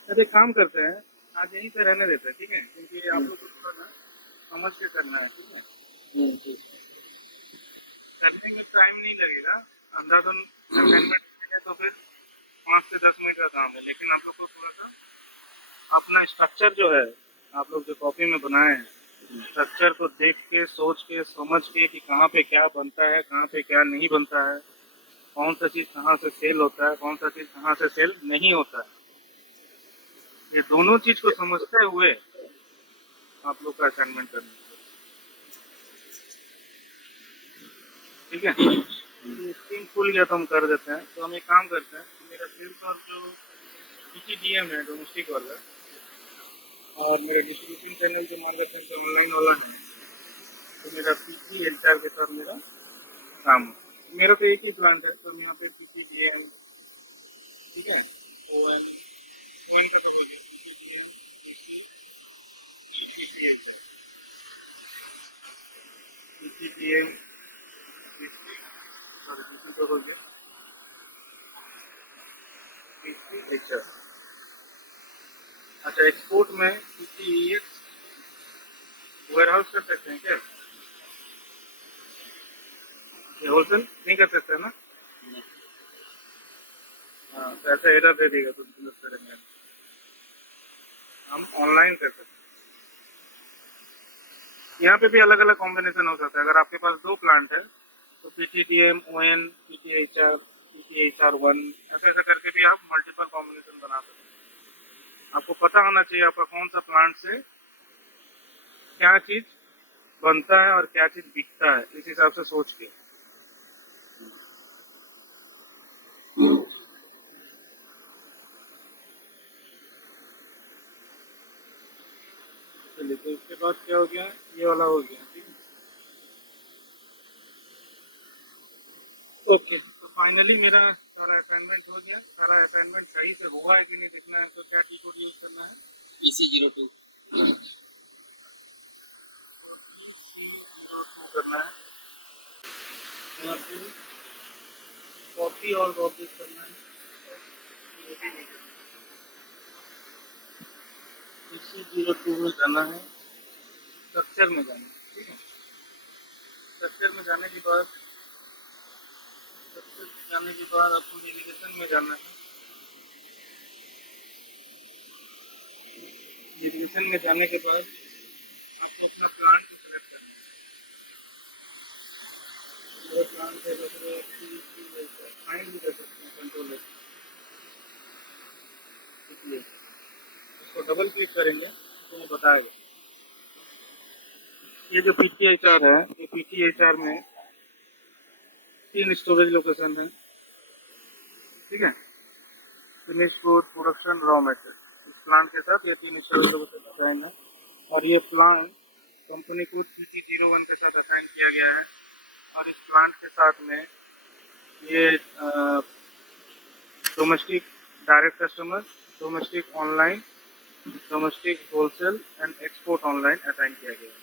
अरे काम करते हैं, आज यहीं पे रहने देते हैं, ठीक है, क्योंकि आप लोग को थोड़ा ना समझ के करना है, ठीक है। करने में टाइम नहीं लगेगा, अंधाधुन असाइनमेंट है तो फिर 5 से 10 मिनट का काम है, लेकिन आप लोग को थोड़ा सा अपना स्ट्रक्चर जो है, आप लोग जो कॉपी में बनाए हैं, स्ट्रक्चर को देख के, सोच के, समझ के कि कहाँ पे क्या बनता है, कहाँ पे क्या नहीं बनता है, कौन सा चीज़ कहाँ से सेल होता है, कौन सा चीज़ कहाँ से सेल नहीं होता है, ये दोनों चीज़ को समझते हुए आप लोग का असाइनमेंट करना है, ठीक है। स्क्रीन खुल गया तो हम कर देते हैं, तो हम एक काम करते हैं, मेरा सेल्स और जो PTDM है डोमेस्टिक वाला, और मेरे डिस्ट्रीब्यूशन चैनल जो मान लेते हैं तो ऑनलाइन वाला है, तो मेरा PTHR के साथ मेरा काम है। मेरा तो एक ही प्लांट है, तो हम यहाँ पे PTDM, ठीक है, ON ON का तो हो गया, PTDM PTHR, PTDM सॉरी तो हो गया PTHR। अच्छा, एक्सपोर्ट में PTEX वेयर हाउस कर सकते हैं क्या, ये होलसेल नहीं कर सकते ना। हाँ, तो ऐसा एरर दे देगा तो बिजनेस करेंगे, हम ऑनलाइन कर सकते हैं। यहाँ पे भी अलग अलग कॉम्बिनेशन हो सकता है, अगर आपके पास 2 प्लांट है तो PTDM ON PTHR PTHR1 ऐसा ऐसा करके भी आप मल्टीपल कॉम्बिनेशन बना सकते हैं। आपको पता होना चाहिए आपका कौन सा प्लांट से क्या चीज बनता है और क्या चीज बिकता है, इस हिसाब से सोच के। चलिए, तो इसके बाद क्या हो गया, ये वाला हो गया, ठीक है। ओके, तो फाइनली मेरा सारा असाइनमेंट हो गया। सारा असाइनमेंट सही से हुआ है कि नहीं देखना है, तो क्या की कोड यूज करना है, EC02 करना है, और फिर कॉपी और कॉपी करना है, ये भी नहीं करना है। EC02 में जाना है, स्ट्रक्चर में जाना है, ठीक है। स्ट्रक्चर में जाने के बाद आपको नेविगेशन में जाना है। नेविगेशन में जाने के बाद आपको अपना प्लांट को सेलेक्ट करना है। मेरा प्लांट है, फाइंड भी कर सकते हैं, कंट्रोल है, इसलिए इसको डबल क्लिक करेंगे तो वो बताएगा। ये जो PTHR है, ये PTHR में 3 स्टोरेज लोकेशन है, ठीक है। Finish good, production, raw material, इस प्लांट के साथ ये 3 स्टोरेज लोकेशन असाइन है। और ये प्लांट कंपनी को CT01 के साथ असाइन किया गया है। और इस प्लांट के साथ में ये domestic direct customer, domestic online, domestic wholesale and export online assign किया गया है।